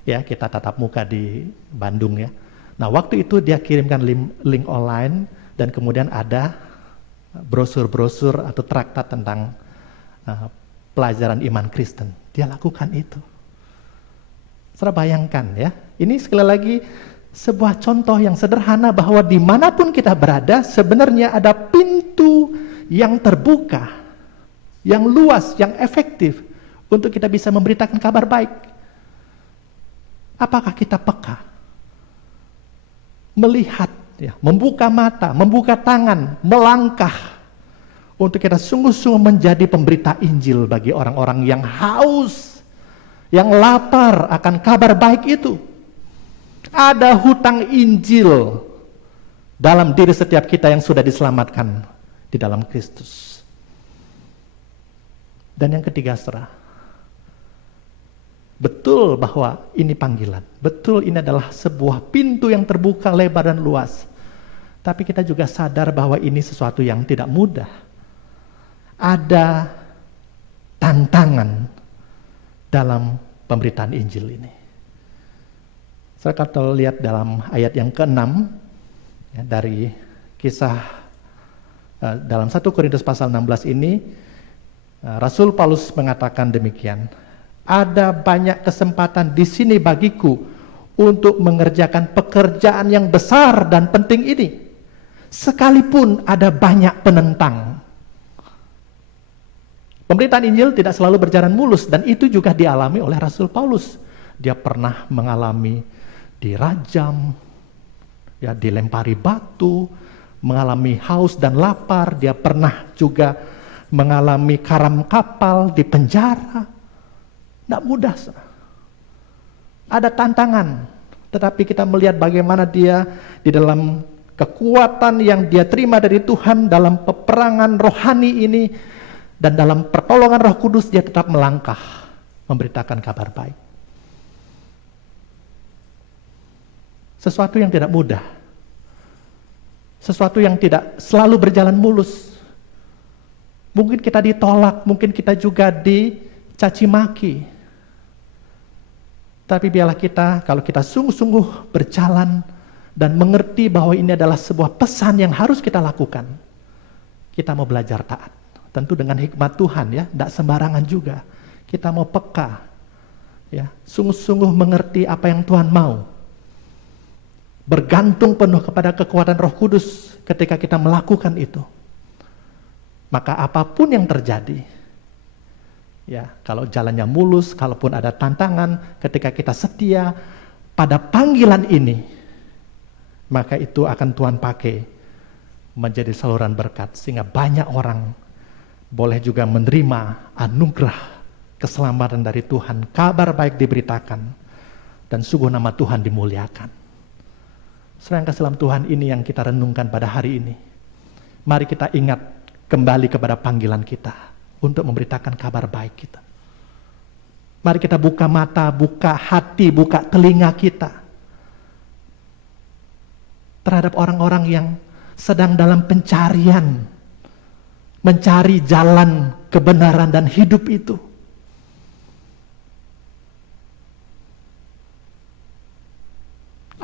Ya, kita tatap muka di Bandung ya. Nah, waktu itu dia kirimkan link online dan kemudian ada brosur-brosur atau traktat tentang pelajaran iman Kristen. Dia lakukan itu. Saudara bayangkan ya, ini sekali lagi sebuah contoh yang sederhana bahwa dimanapun kita berada sebenarnya ada pintu yang terbuka yang luas, yang efektif untuk kita bisa memberitakan kabar baik. Apakah kita peka? Melihat, ya, membuka mata, membuka tangan, melangkah untuk kita sungguh-sungguh menjadi pemberita Injil bagi orang-orang yang haus, yang lapar akan kabar baik itu. Ada hutang Injil dalam diri setiap kita yang sudah diselamatkan di dalam Kristus. Dan yang ketiga, saudara, betul bahwa ini panggilan, betul ini adalah sebuah pintu yang terbuka lebar dan luas. Tapi kita juga sadar bahwa ini sesuatu yang tidak mudah. Ada tantangan dalam pemberitaan Injil ini. Saya kalau lihat dalam ayat yang ke-6 ya, dari kisah dalam 1 Korintus pasal 16 ini, Rasul Paulus mengatakan demikian. Ada banyak kesempatan di sini bagiku untuk mengerjakan pekerjaan yang besar dan penting ini, sekalipun ada banyak penentang. Pemberitaan Injil tidak selalu berjalan mulus, dan itu juga dialami oleh Rasul Paulus. Dia pernah mengalami dirajam, ya, dilempari batu, mengalami haus dan lapar. Dia pernah juga mengalami karam kapal, di penjara. Tidak mudah. Ada tantangan, tetapi kita melihat bagaimana dia di dalam kekuatan yang dia terima dari Tuhan dalam peperangan rohani ini, dan dalam pertolongan Roh Kudus dia tetap melangkah memberitakan kabar baik. Sesuatu yang tidak mudah, sesuatu yang tidak selalu berjalan mulus. Mungkin kita ditolak, mungkin kita juga dicaci maki. Tapi biarlah kita, kalau kita sungguh-sungguh berjalan dan mengerti bahwa ini adalah sebuah pesan yang harus kita lakukan, kita mau belajar taat. Tentu dengan hikmat Tuhan, ya, tidak sembarangan juga. Kita mau peka, ya, sungguh-sungguh mengerti apa yang Tuhan mau. Bergantung penuh kepada kekuatan Roh Kudus ketika kita melakukan itu. Maka apapun yang terjadi, ya, kalau jalannya mulus, kalaupun ada tantangan, ketika kita setia pada panggilan ini, maka itu akan Tuhan pakai menjadi saluran berkat, sehingga banyak orang boleh juga menerima anugerah keselamatan dari Tuhan, kabar baik diberitakan, dan sungguh nama Tuhan dimuliakan. Saudara yang kasih dalam Tuhan, ini yang kita renungkan pada hari ini. Mari kita ingat kembali kepada panggilan kita untuk memberitakan kabar baik kita. Mari kita buka mata, buka hati, buka telinga kita terhadap orang-orang yang sedang dalam pencarian, mencari jalan kebenaran dan hidup itu.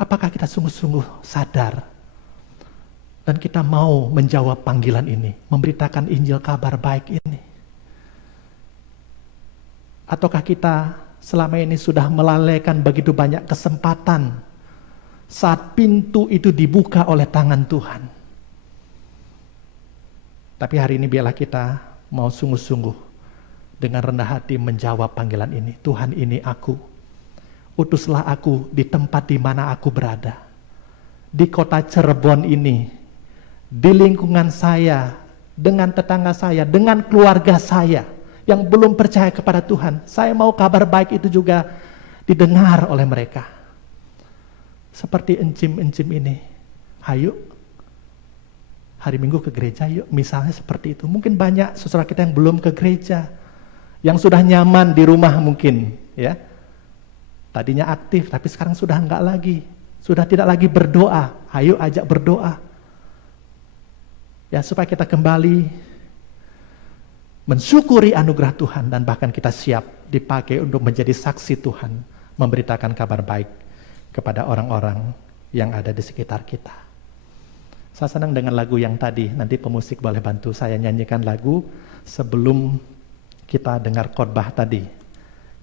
Apakah kita sungguh-sungguh sadar dan kita mau menjawab panggilan ini, memberitakan Injil kabar baik ini? Ataukah kita selama ini sudah melalaikan begitu banyak kesempatan saat pintu itu dibuka oleh tangan Tuhan? Tapi hari ini biarlah kita mau sungguh-sungguh dengan rendah hati menjawab panggilan ini. Tuhan, ini aku. Utuslah aku di tempat di mana aku berada. Di kota Cirebon ini, di lingkungan saya, dengan tetangga saya, dengan keluarga saya yang belum percaya kepada Tuhan. Saya mau kabar baik itu juga didengar oleh mereka. Seperti encim-encim ini. Ayo, hari Minggu ke gereja yuk, misalnya seperti itu. Mungkin banyak saudara kita yang belum ke gereja, yang sudah nyaman di rumah mungkin, ya. Tadinya aktif, tapi sekarang sudah enggak lagi. Sudah tidak lagi berdoa. Ayo ajak berdoa. Ya, supaya kita kembali mensyukuri anugerah Tuhan, dan bahkan kita siap dipakai untuk menjadi saksi Tuhan, memberitakan kabar baik kepada orang-orang yang ada di sekitar kita. Saya senang dengan lagu yang tadi. Nanti pemusik boleh bantu saya nyanyikan lagu sebelum kita dengar khotbah tadi.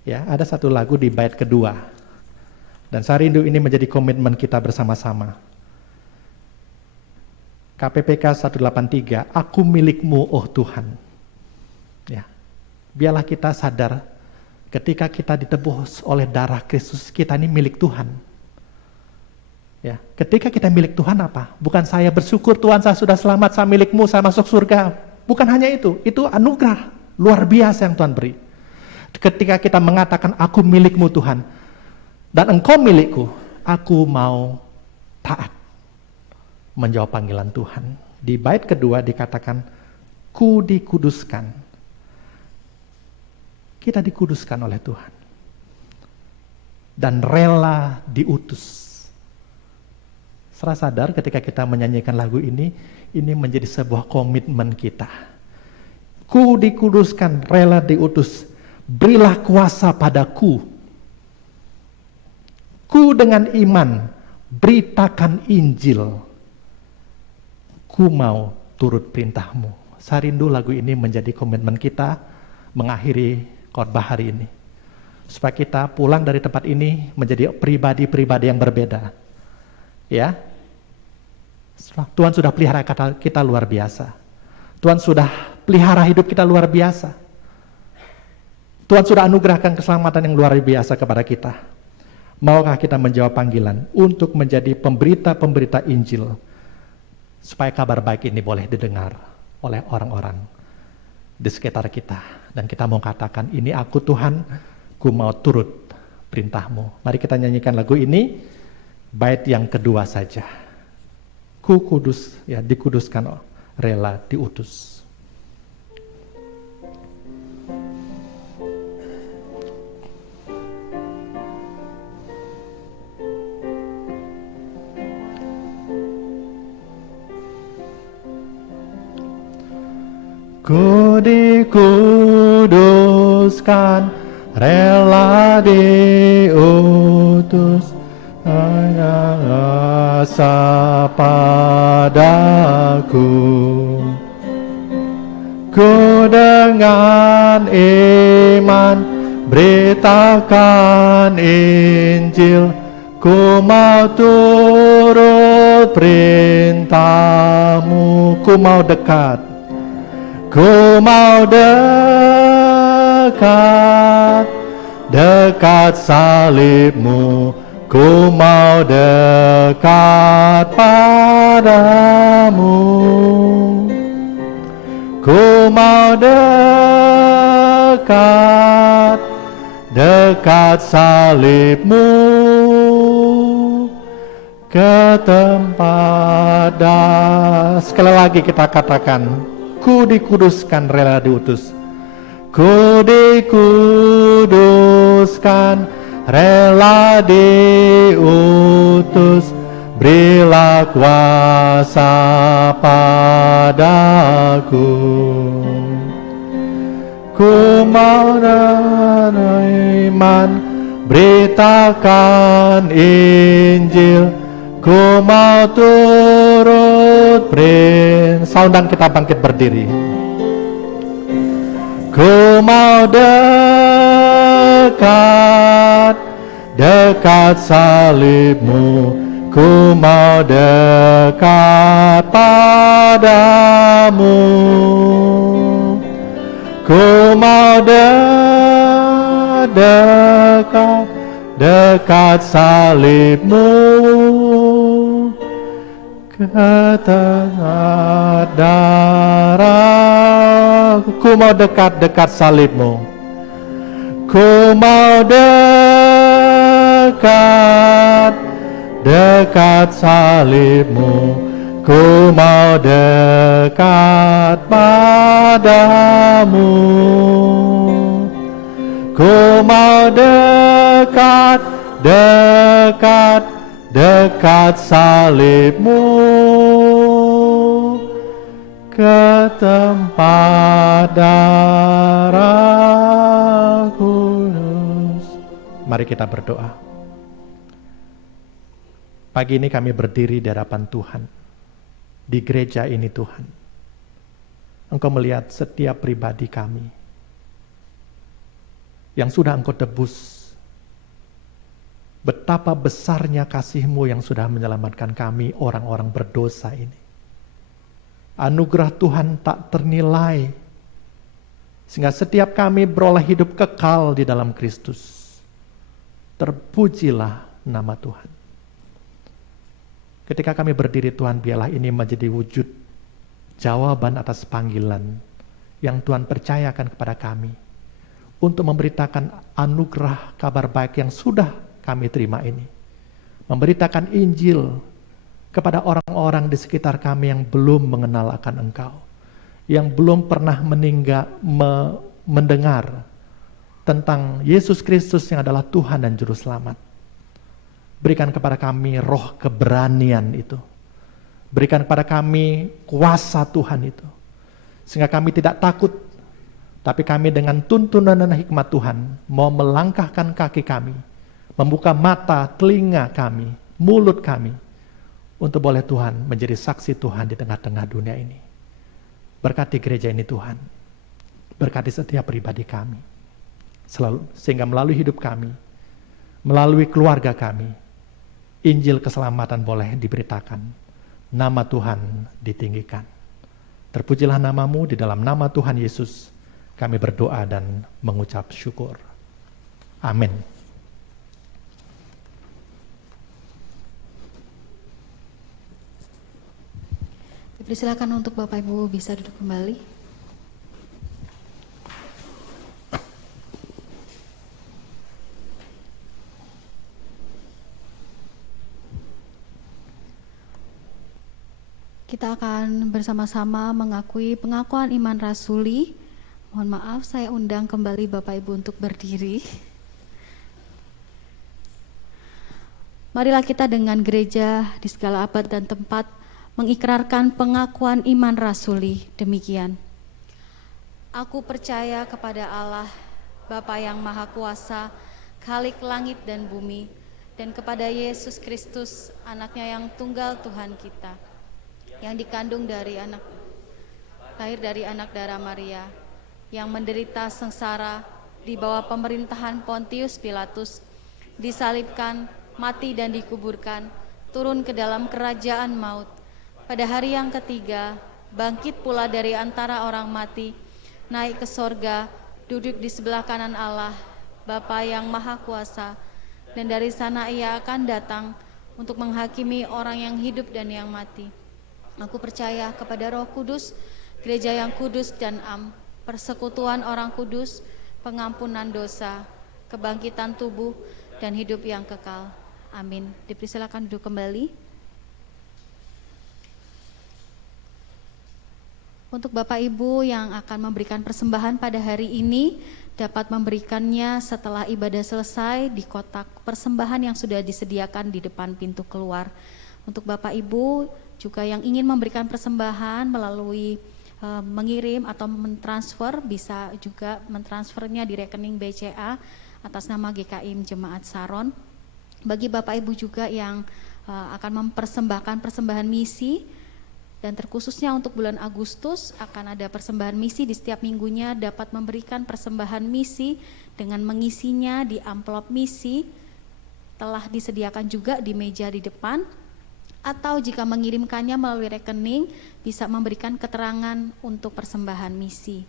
Ya, ada satu lagu di bait kedua. Dan saya rindu ini menjadi komitmen kita bersama-sama. KPPK 183, Aku milikmu, oh Tuhan. Ya, biarlah kita sadar ketika kita ditebus oleh darah Kristus, kita ini milik Tuhan. Ya, ketika kita milik Tuhan apa? Bukan saya bersyukur Tuhan saya sudah selamat, saya milikmu, saya masuk surga. Bukan hanya itu anugerah luar biasa yang Tuhan beri. Ketika kita mengatakan aku milikmu Tuhan, dan engkau milikku, aku mau taat menjawab panggilan Tuhan. Di bait kedua dikatakan, ku dikuduskan. Kita dikuduskan oleh Tuhan. Dan rela diutus. Serah sadar ketika kita menyanyikan lagu ini menjadi sebuah komitmen kita. Ku dikuduskan, rela diutus. Berilah kuasa padaku. Ku dengan iman beritakan Injil. Ku mau turut perintahmu. Saya rindu lagu ini menjadi komitmen kita mengakhiri khotbah hari ini. Supaya kita pulang dari tempat ini menjadi pribadi-pribadi yang berbeda. Ya, Tuhan sudah pelihara kita luar biasa. Tuhan sudah pelihara hidup kita luar biasa. Tuhan sudah anugerahkan keselamatan yang luar biasa kepada kita. Maukah kita menjawab panggilan untuk menjadi pemberita-pemberita Injil, supaya kabar baik ini boleh didengar oleh orang-orang di sekitar kita. Dan kita mau katakan, ini aku Tuhan, ku mau turut perintahmu. Mari kita nyanyikan lagu ini, bait yang kedua saja. Ku kudus, ya dikuduskan, rela diutus. Ku dikuduskan, rela diutus, hanya rasa padaku. Ku dengan iman beritakan Injil, ku mau turut perintahmu, ku mau dekat. Ku mau dekat salibmu, ku mau dekat padamu. Ku mau dekat salibmu, ke tempat sekali lagi kita katakan, ku dikuduskan, rela diutus. Ku dikuduskan, rela diutus. Berilah kuasa padaku. Ku mau dengan iman beritakan Injil. Ku mau turut Saudang kita bangkit berdiri. Ku mau dekat salibmu, ku mau dekat padamu. Ku mau dekat salibmu, ke tengah darah. Ku mau dekat salibmu. Ku mau dekat salibmu. Ku mau dekat padamu. Ku mau dekat salibmu, ke tempat darah kudus. Mari kita berdoa. Pagi ini kami berdiri di hadapan Tuhan, di gereja ini Tuhan. Engkau melihat setiap pribadi kami yang sudah Engkau tebus. Betapa besarnya kasih-Mu yang sudah menyelamatkan kami orang-orang berdosa ini. Anugerah Tuhan tak ternilai. sehingga setiap kami beroleh hidup kekal di dalam Kristus. Terpujilah nama Tuhan. Ketika kami berdiri Tuhan, biarlah ini menjadi wujud jawaban atas panggilan yang Tuhan percayakan kepada kami untuk memberitakan anugerah kabar baik yang sudah kami terima ini. Memberitakan Injil kepada orang-orang di sekitar kami yang belum mengenal akan Engkau, yang belum pernah mendengar tentang Yesus Kristus yang adalah Tuhan dan Juru Selamat. Berikan kepada kami roh keberanian itu. Berikan kepada kami kuasa Tuhan itu. Sehingga kami tidak takut, tapi kami dengan tuntunan dan hikmat Tuhan mau melangkahkan kaki kami, membuka mata, telinga kami, mulut kami, untuk boleh Tuhan menjadi saksi Tuhan di tengah-tengah dunia ini. Berkati gereja ini Tuhan. Berkati setiap pribadi kami. Selalu, sehingga melalui hidup kami, melalui keluarga kami, Injil keselamatan boleh diberitakan. Nama Tuhan ditinggikan. Terpujilah namamu, di dalam nama Tuhan Yesus kami berdoa dan mengucap syukur. Amin. Dipersilakan untuk Bapak Ibu bisa duduk kembali. Kita akan bersama-sama mengakui pengakuan iman rasuli. Mohon maaf, saya undang kembali Bapak Ibu untuk berdiri. Marilah kita dengan gereja di segala abad dan tempat mengikrarkan pengakuan iman rasuli demikian. Aku percaya kepada Allah, Bapa yang Maha Kuasa, Khalik langit dan bumi, dan kepada Yesus Kristus, anaknya yang tunggal Tuhan kita, yang dikandung lahir dari anak darah Maria, yang menderita sengsara di bawah pemerintahan Pontius Pilatus, disalibkan, mati dan dikuburkan, turun ke dalam kerajaan maut. Pada hari yang ketiga, bangkit pula dari antara orang mati, naik ke sorga, duduk di sebelah kanan Allah, Bapa yang Maha Kuasa, dan dari sana Ia akan datang untuk menghakimi orang yang hidup dan yang mati. Aku percaya kepada Roh Kudus, gereja yang kudus dan am, persekutuan orang kudus, pengampunan dosa, kebangkitan tubuh, dan hidup yang kekal. Amin. Dipersilakan duduk kembali. Untuk Bapak Ibu yang akan memberikan persembahan pada hari ini, dapat memberikannya setelah ibadah selesai di kotak persembahan yang sudah disediakan di depan pintu keluar. Untuk Bapak Ibu juga yang ingin memberikan persembahan melalui mengirim atau mentransfer, bisa juga mentransfernya di rekening BCA atas nama GKIM Jemaat Saron. Bagi Bapak Ibu juga yang akan mempersembahkan persembahan misi, dan terkhususnya untuk bulan Agustus akan ada persembahan misi di setiap minggunya, dapat memberikan persembahan misi dengan mengisinya di amplop misi, telah disediakan juga di meja di depan, atau jika mengirimkannya melalui rekening bisa memberikan keterangan untuk persembahan misi.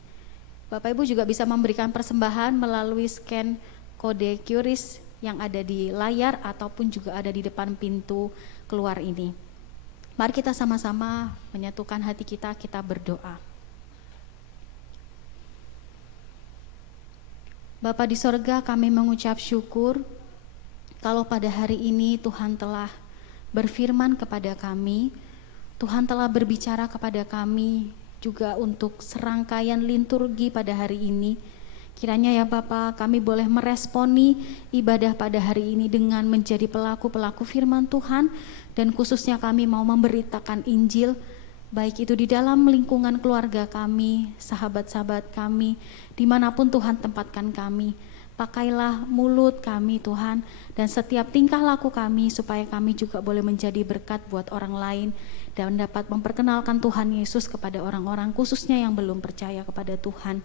Bapak Ibu juga bisa memberikan persembahan melalui scan kode QRIS yang ada di layar ataupun juga ada di depan pintu keluar ini. Mari kita sama-sama menyatukan hati kita, kita berdoa. Bapa di sorga, kami mengucap syukur kalau pada hari ini Tuhan telah berfirman kepada kami, Tuhan telah berbicara kepada kami juga untuk serangkaian liturgi pada hari ini. Kiranya ya Bapa, kami boleh meresponi ibadah pada hari ini dengan menjadi pelaku-pelaku firman Tuhan, dan khususnya kami mau memberitakan Injil, baik itu di dalam lingkungan keluarga kami, sahabat-sahabat kami, dimanapun Tuhan tempatkan kami. Pakailah mulut kami Tuhan, dan setiap tingkah laku kami supaya kami juga boleh menjadi berkat buat orang lain dan dapat memperkenalkan Tuhan Yesus kepada orang-orang khususnya yang belum percaya kepada Tuhan.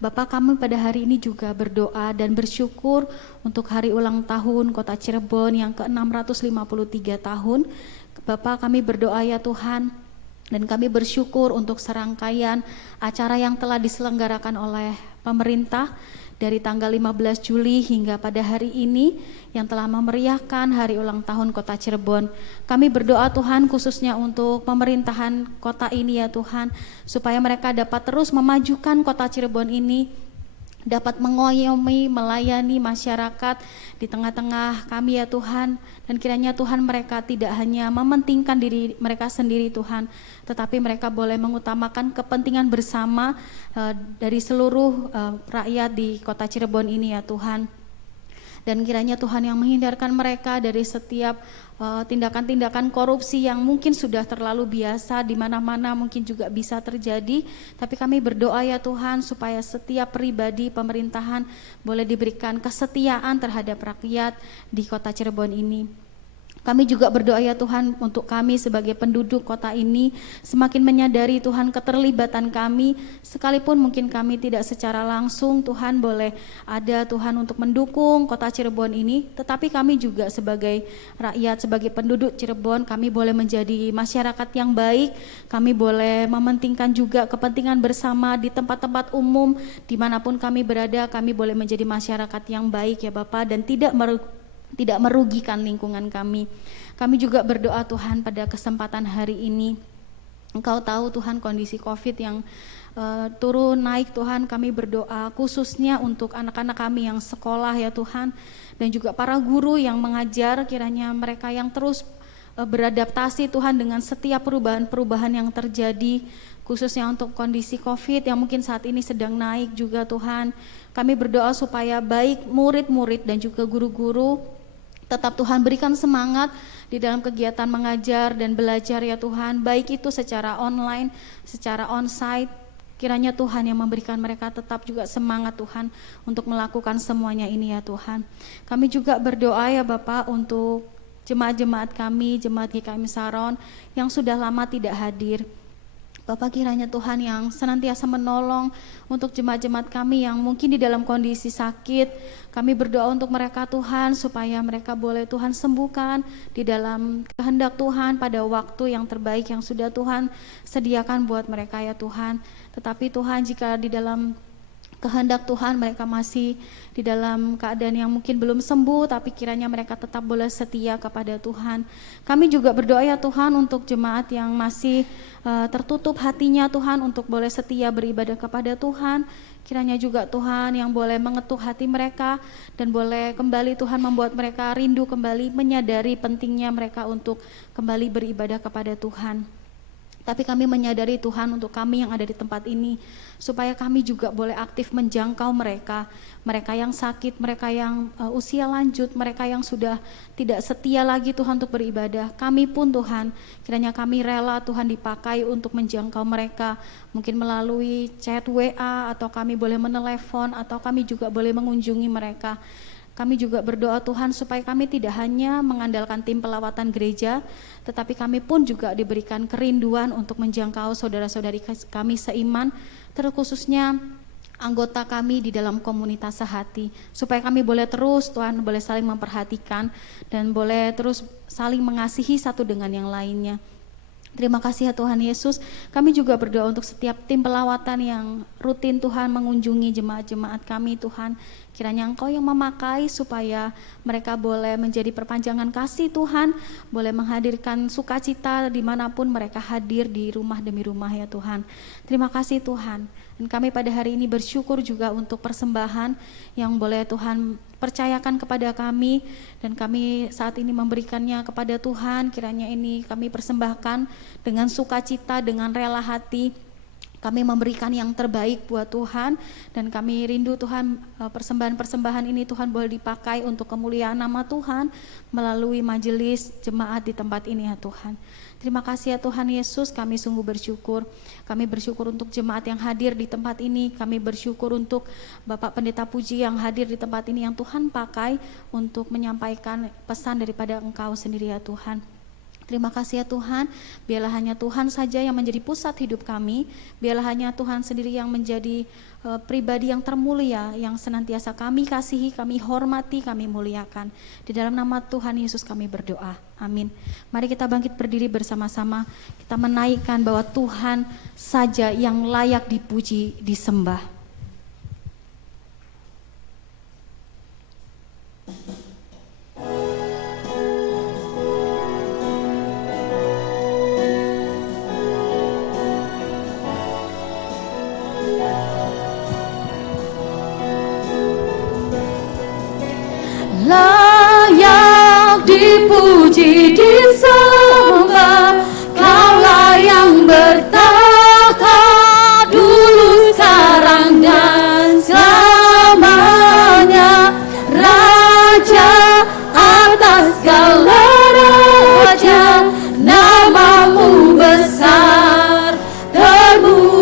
Bapak, kami pada hari ini juga berdoa dan bersyukur untuk hari ulang tahun Kota Cirebon yang ke-653 tahun. Bapak, kami berdoa ya Tuhan, Dan kami bersyukur untuk serangkaian acara yang telah diselenggarakan oleh pemerintah dari tanggal 15 Juli hingga pada hari ini yang telah memeriahkan hari ulang tahun Kota Cirebon. Kami berdoa Tuhan khususnya untuk pemerintahan kota ini ya Tuhan, supaya mereka dapat terus memajukan Kota Cirebon ini, dapat mengayomi, melayani masyarakat di tengah-tengah kami ya Tuhan. Dan kiranya Tuhan mereka tidak hanya mementingkan diri mereka sendiri Tuhan, tetapi mereka boleh mengutamakan kepentingan bersama dari seluruh rakyat di Kota Cirebon ini ya Tuhan. Dan kiranya Tuhan yang menghindarkan mereka dari setiap tindakan-tindakan korupsi yang mungkin sudah terlalu biasa di mana-mana mungkin juga bisa terjadi. Tapi kami berdoa ya Tuhan supaya setiap pribadi pemerintahan boleh diberikan kesetiaan terhadap rakyat di Kota Cirebon ini. Kami juga berdoa ya Tuhan untuk kami sebagai penduduk kota ini semakin menyadari Tuhan keterlibatan kami, sekalipun mungkin kami tidak secara langsung Tuhan boleh ada Tuhan untuk mendukung Kota Cirebon ini, tetapi kami juga sebagai rakyat, sebagai penduduk Cirebon, kami boleh menjadi masyarakat yang baik, kami boleh mementingkan juga kepentingan bersama di tempat-tempat umum, dimanapun kami berada, kami boleh menjadi masyarakat yang baik ya Bapak, dan tidak merugikan lingkungan kami. Kami juga berdoa Tuhan pada kesempatan hari ini, Engkau tahu Tuhan kondisi COVID yang turun naik Tuhan, kami berdoa khususnya untuk anak-anak kami yang sekolah ya Tuhan, dan juga para guru yang mengajar, kiranya mereka yang terus beradaptasi Tuhan dengan setiap perubahan-perubahan yang terjadi, khususnya untuk kondisi COVID yang mungkin saat ini sedang naik juga Tuhan. Kami berdoa supaya baik murid-murid dan juga guru-guru tetap Tuhan berikan semangat di dalam kegiatan mengajar dan belajar ya Tuhan, baik itu secara online, secara onsite. Kiranya Tuhan yang memberikan mereka tetap juga semangat Tuhan untuk melakukan semuanya ini ya Tuhan. Kami juga berdoa ya Bapak untuk jemaat-jemaat kami, jemaat GKM Saron yang sudah lama tidak hadir. Bapak kiranya Tuhan yang senantiasa menolong untuk jemaat-jemaat kami yang mungkin di dalam kondisi sakit. Kami berdoa untuk mereka Tuhan supaya mereka boleh Tuhan sembuhkan di dalam kehendak Tuhan pada waktu yang terbaik yang sudah Tuhan sediakan buat mereka ya Tuhan. Tetapi Tuhan jika di dalam kehendak Tuhan mereka masih di dalam keadaan yang mungkin belum sembuh, tapi kiranya mereka tetap boleh setia kepada Tuhan. Kami juga berdoa ya Tuhan untuk jemaat yang masih tertutup hatinya Tuhan untuk boleh setia beribadah kepada Tuhan. Kiranya juga Tuhan yang boleh mengetuk hati mereka dan boleh kembali Tuhan membuat mereka rindu kembali, menyadari pentingnya mereka untuk kembali beribadah kepada Tuhan. Tapi kami menyadari Tuhan untuk kami yang ada di tempat ini, supaya kami juga boleh aktif menjangkau mereka yang sakit, mereka yang usia lanjut, mereka yang sudah tidak setia lagi Tuhan untuk beribadah. Kami pun Tuhan, kiranya kami rela Tuhan dipakai untuk menjangkau mereka, mungkin melalui chat WA, atau kami boleh menelepon, atau kami juga boleh mengunjungi mereka. Kami juga berdoa Tuhan supaya kami tidak hanya mengandalkan tim pelawatan gereja, tetapi kami pun juga diberikan kerinduan untuk menjangkau saudara-saudari kami seiman, terkhususnya anggota kami di dalam komunitas sehati, supaya kami boleh terus Tuhan boleh saling memperhatikan dan boleh terus saling mengasihi satu dengan yang lainnya. Terima kasih ya Tuhan Yesus. Kami juga berdoa untuk setiap tim pelawatan yang rutin Tuhan mengunjungi jemaat-jemaat kami Tuhan. Kiranya Engkau yang memakai supaya mereka boleh menjadi perpanjangan kasih Tuhan, boleh menghadirkan sukacita dimanapun mereka hadir di rumah demi rumah ya Tuhan. Terima kasih Tuhan. Dan kami pada hari ini bersyukur juga untuk persembahan yang boleh Tuhan percayakan kepada kami, dan kami saat ini memberikannya kepada Tuhan. Kiranya ini kami persembahkan dengan sukacita, dengan rela hati. Kami memberikan yang terbaik buat Tuhan, dan kami rindu Tuhan persembahan-persembahan ini Tuhan boleh dipakai untuk kemuliaan nama Tuhan melalui majelis jemaat di tempat ini ya Tuhan. Terima kasih ya Tuhan Yesus, kami sungguh bersyukur. Kami bersyukur untuk jemaat yang hadir di tempat ini. Kami bersyukur untuk Bapak Pendeta Puji yang hadir di tempat ini, yang Tuhan pakai untuk menyampaikan pesan daripada Engkau sendiri ya Tuhan. Terima kasih ya Tuhan, biarlah hanya Tuhan saja yang menjadi pusat hidup kami, biarlah hanya Tuhan sendiri yang menjadi pribadi yang termulia, yang senantiasa kami kasihi, kami hormati, kami muliakan. Di dalam nama Tuhan Yesus kami berdoa, amin. Mari kita bangkit berdiri bersama-sama, kita menaikkan bahwa Tuhan saja yang layak dipuji, disembah. Layak dipuji, disembah, Kaulah yang bertata dulu, sekarang dan selamanya, Raja atas segala raja, namamu besar termulia.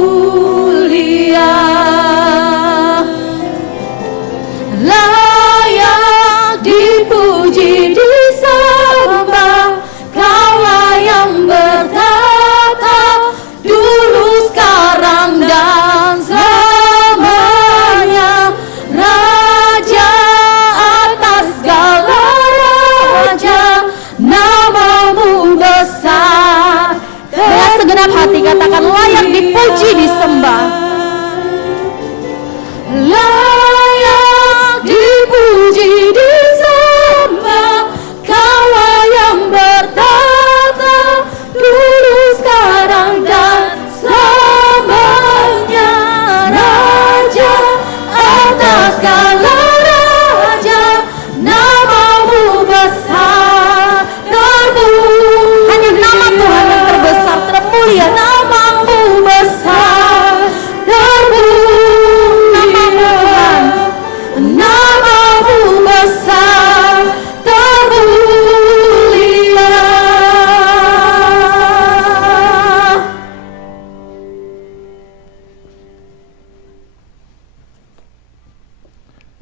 Layak dipuji, disembah, Kaulah yang bertata dulu, sekarang dan selamanya, Raja atas segala raja, namamu besar. Dengan segenap hati katakan, layak dipuji, disembah. Layak dipuji, disembah, Kaulah yang bertata dulu, sekarang dan selamanya, Raja atas segala raja, namamu besar termulia. Hanya nama Tuhan yang terbesar, termulia, namamu besar termulia. Namamu besar termulia.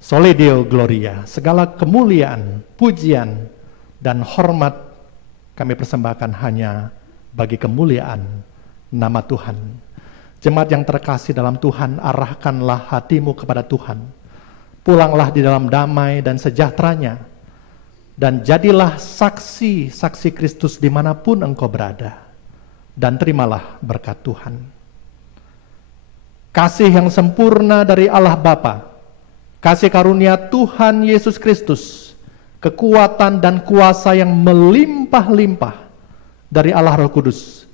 Soli Deo Gloria, segala kemuliaan, pujian, dan hormat kami persembahkan hanya bagi kemuliaan nama Tuhan. Jemaat yang terkasih dalam Tuhan, arahkanlah hatimu kepada Tuhan. Pulanglah di dalam damai dan sejahteranya, dan jadilah saksi-saksi Kristus dimanapun engkau berada, dan terimalah berkat Tuhan. Kasih yang sempurna dari Allah Bapa, kasih karunia Tuhan Yesus Kristus, kekuatan dan kuasa yang melimpah-limpah dari Allah Roh Kudus,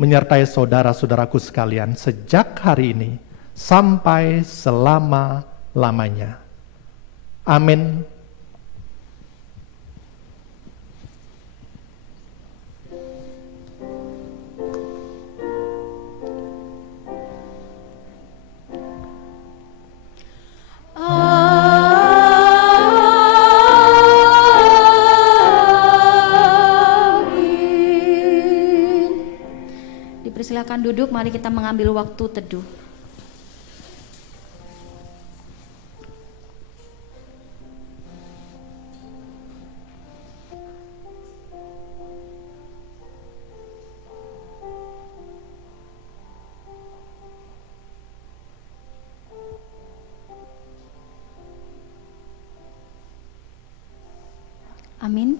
menyertai saudara-saudaraku sekalian sejak hari ini sampai selama-lamanya. Amin. Dipersilakan duduk, mari kita mengambil waktu teduh. Amin.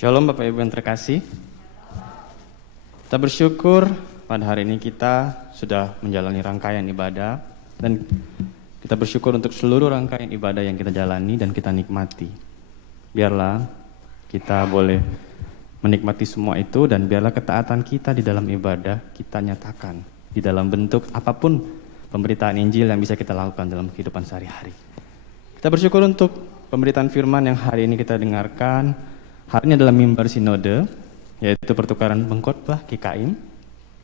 Shalom Bapak Ibu yang terkasih. Kita bersyukur pada hari ini kita sudah menjalani rangkaian ibadah, dan kita bersyukur untuk seluruh rangkaian ibadah yang kita jalani dan kita nikmati. Biarlah kita boleh menikmati semua itu, dan biarlah ketaatan kita di dalam ibadah kita nyatakan di dalam bentuk apapun pemberitaan Injil yang bisa kita lakukan dalam kehidupan sehari-hari. Kita bersyukur untuk pemberitaan firman yang hari ini kita dengarkan. Hari ini adalah mimbar sinode, yaitu pertukaran pengkhotbah GKIM,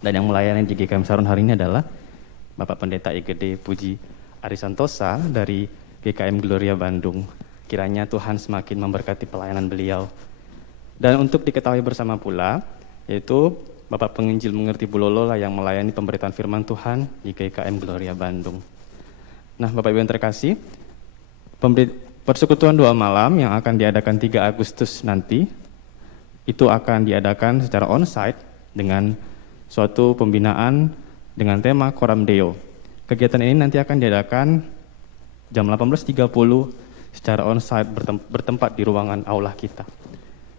dan yang melayani di GKIM Saron hari ini adalah Bapak Pendeta IGD Puji Arisantosa dari GKIM Gloria Bandung. Kiranya Tuhan semakin memberkati pelayanan beliau. Dan untuk diketahui bersama pula, yaitu Bapak Penginjil Mengerti Bulolo lah yang melayani pemberitaan firman Tuhan di GKIM Gloria Bandung. Nah, Bapak Ibu yang terkasih, persekutuan doa malam yang akan diadakan 3 Agustus nanti, itu akan diadakan secara onsite dengan suatu pembinaan dengan tema Coram Deo. Kegiatan ini nanti akan diadakan jam 18.30 secara onsite bertempat di ruangan aula kita.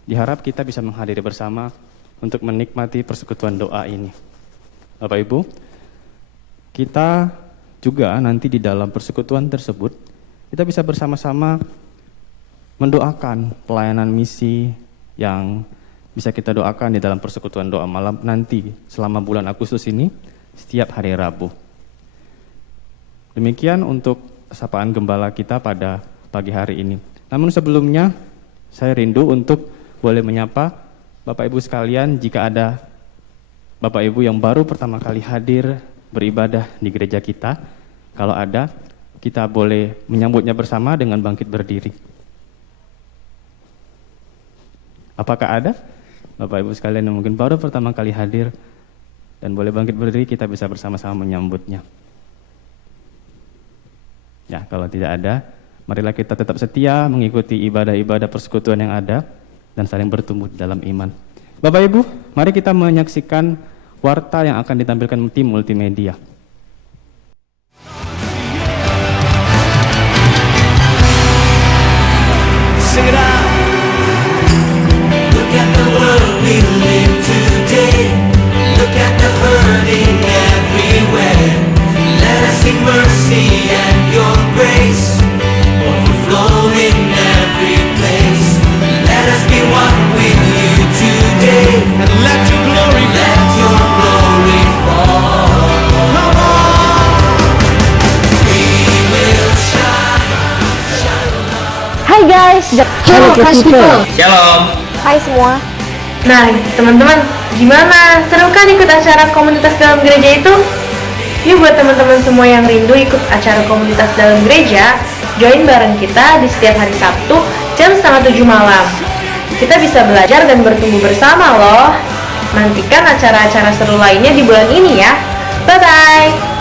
Diharap kita bisa menghadiri bersama untuk menikmati persekutuan doa ini. Bapak Ibu, kita juga nanti di dalam persekutuan tersebut, kita bisa bersama-sama mendoakan pelayanan misi yang bisa kita doakan di dalam persekutuan doa malam nanti selama bulan Agustus ini, setiap hari Rabu. Demikian untuk sapaan gembala kita pada pagi hari ini. Namun sebelumnya, saya rindu untuk boleh menyapa Bapak Ibu sekalian jika ada Bapak Ibu yang baru pertama kali hadir beribadah di gereja kita. Kalau ada, kita boleh menyambutnya bersama dengan bangkit berdiri. Apakah ada Bapak Ibu sekalian yang mungkin baru pertama kali hadir dan boleh bangkit berdiri, kita bisa bersama-sama menyambutnya. Ya, kalau tidak ada, marilah kita tetap setia mengikuti ibadah-ibadah persekutuan yang ada dan saling bertumbuh dalam iman. Bapak Ibu, mari kita menyaksikan warta yang akan ditampilkan tim multimedia. Sing it out. Look at the world we live today. Look at the hurting everywhere. Let us see mercy and your grace overflow in every place. Let us be one with you today, and let your glory fall. Come on, we will shine. Hai guys, halo guys people. Shalom. Hai semua. Nah, teman-teman, gimana? Seru kan ikut acara komunitas dalam gereja itu? Yuk buat teman-teman semua yang rindu ikut acara komunitas dalam gereja, join bareng kita di setiap hari Sabtu jam 6:30 malam. Kita bisa belajar dan bertumbuh bersama loh. Nantikan acara-acara seru lainnya di bulan ini ya. Bye-bye!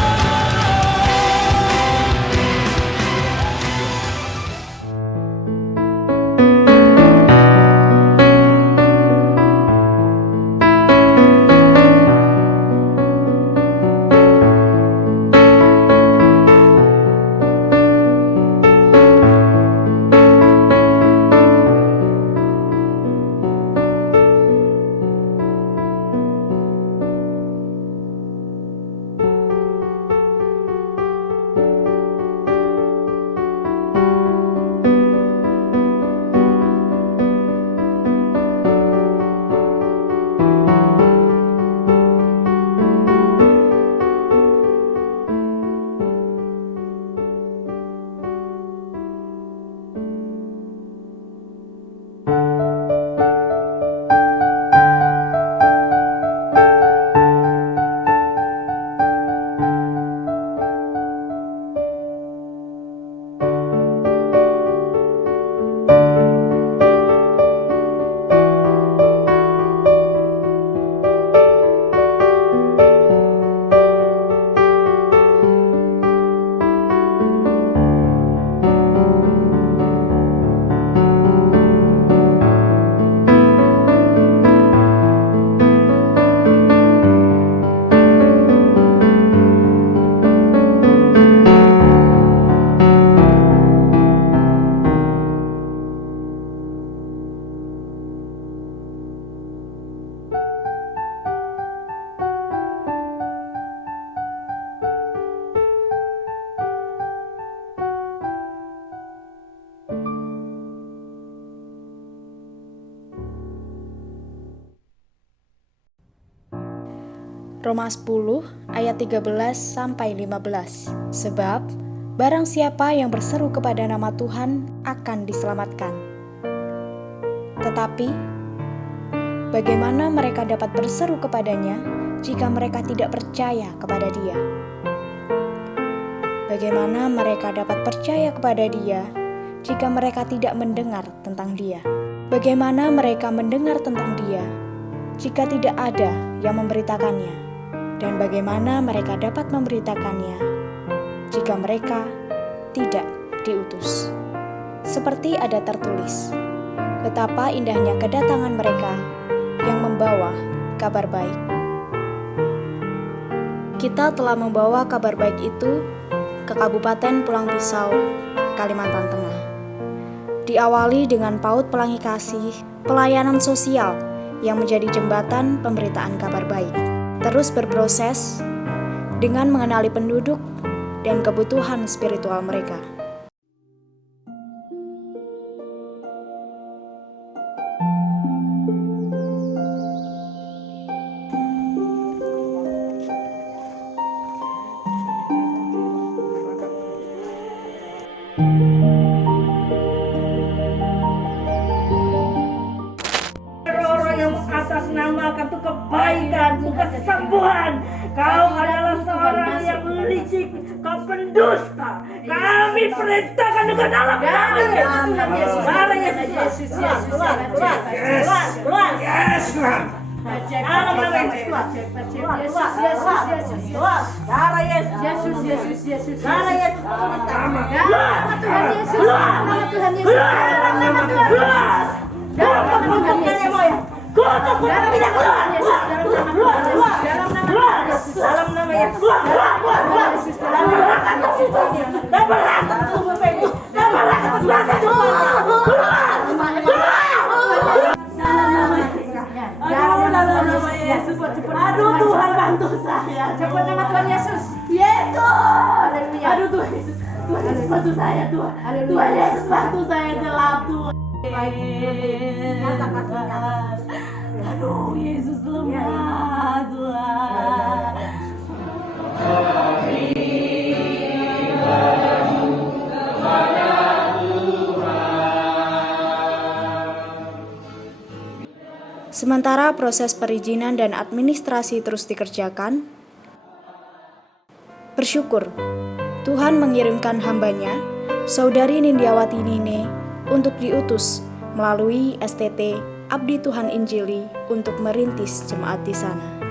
Roma 10 ayat 13 sampai 15. Sebab barang siapa yang berseru kepada nama Tuhan akan diselamatkan. Tetapi bagaimana mereka dapat berseru kepadanya jika mereka tidak percaya kepada Dia? Bagaimana mereka dapat percaya kepada Dia jika mereka tidak mendengar tentang Dia? Bagaimana mereka mendengar tentang Dia jika tidak ada yang memberitakannya? Dan bagaimana mereka dapat memberitakannya jika mereka tidak diutus. Seperti ada tertulis, betapa indahnya kedatangan mereka yang membawa kabar baik. Kita telah membawa kabar baik itu ke Kabupaten Pulang Pisau, Kalimantan Tengah. Diawali dengan PAUD Pelangi Kasih, pelayanan sosial yang menjadi jembatan pemberitaan kabar baik. Terus berproses dengan mengenali penduduk dan kebutuhan spiritual mereka. Orang yang atas namakan tuh kebaikan, bukan kesembuhan. Kau adalah seorang yang licik, kau pendusta. Kami perintahkan dengan dalam nama Yesus. Darah Yesus. Keluar. Dalam nama Yesus. Keluar. Darah Yesus. Darah Yesus. Nama Tuhan Yesus. Nama Tuhan Yesus. Nama Tuhan Yesus. Dalam nama Tuhan Yesus. Kutuk tidak keluar. Dalam nama Yesus. Aduh Tuhan bantu saya. Cepat nama Tuhan Yesus. Yesus. Aduh Tuhan Yesus. Tuhan Yesus bantu saya Tuhan. Tuhan Yesus bantu saya gelap Tuhan. Aduh Yesus lemah Tuhan. Sementara proses perizinan dan administrasi terus dikerjakan, bersyukur Tuhan mengirimkan hambanya, Saudari Nindiawati Nine, untuk diutus melalui STT Abdi Tuhan Injili untuk merintis jemaat di sana.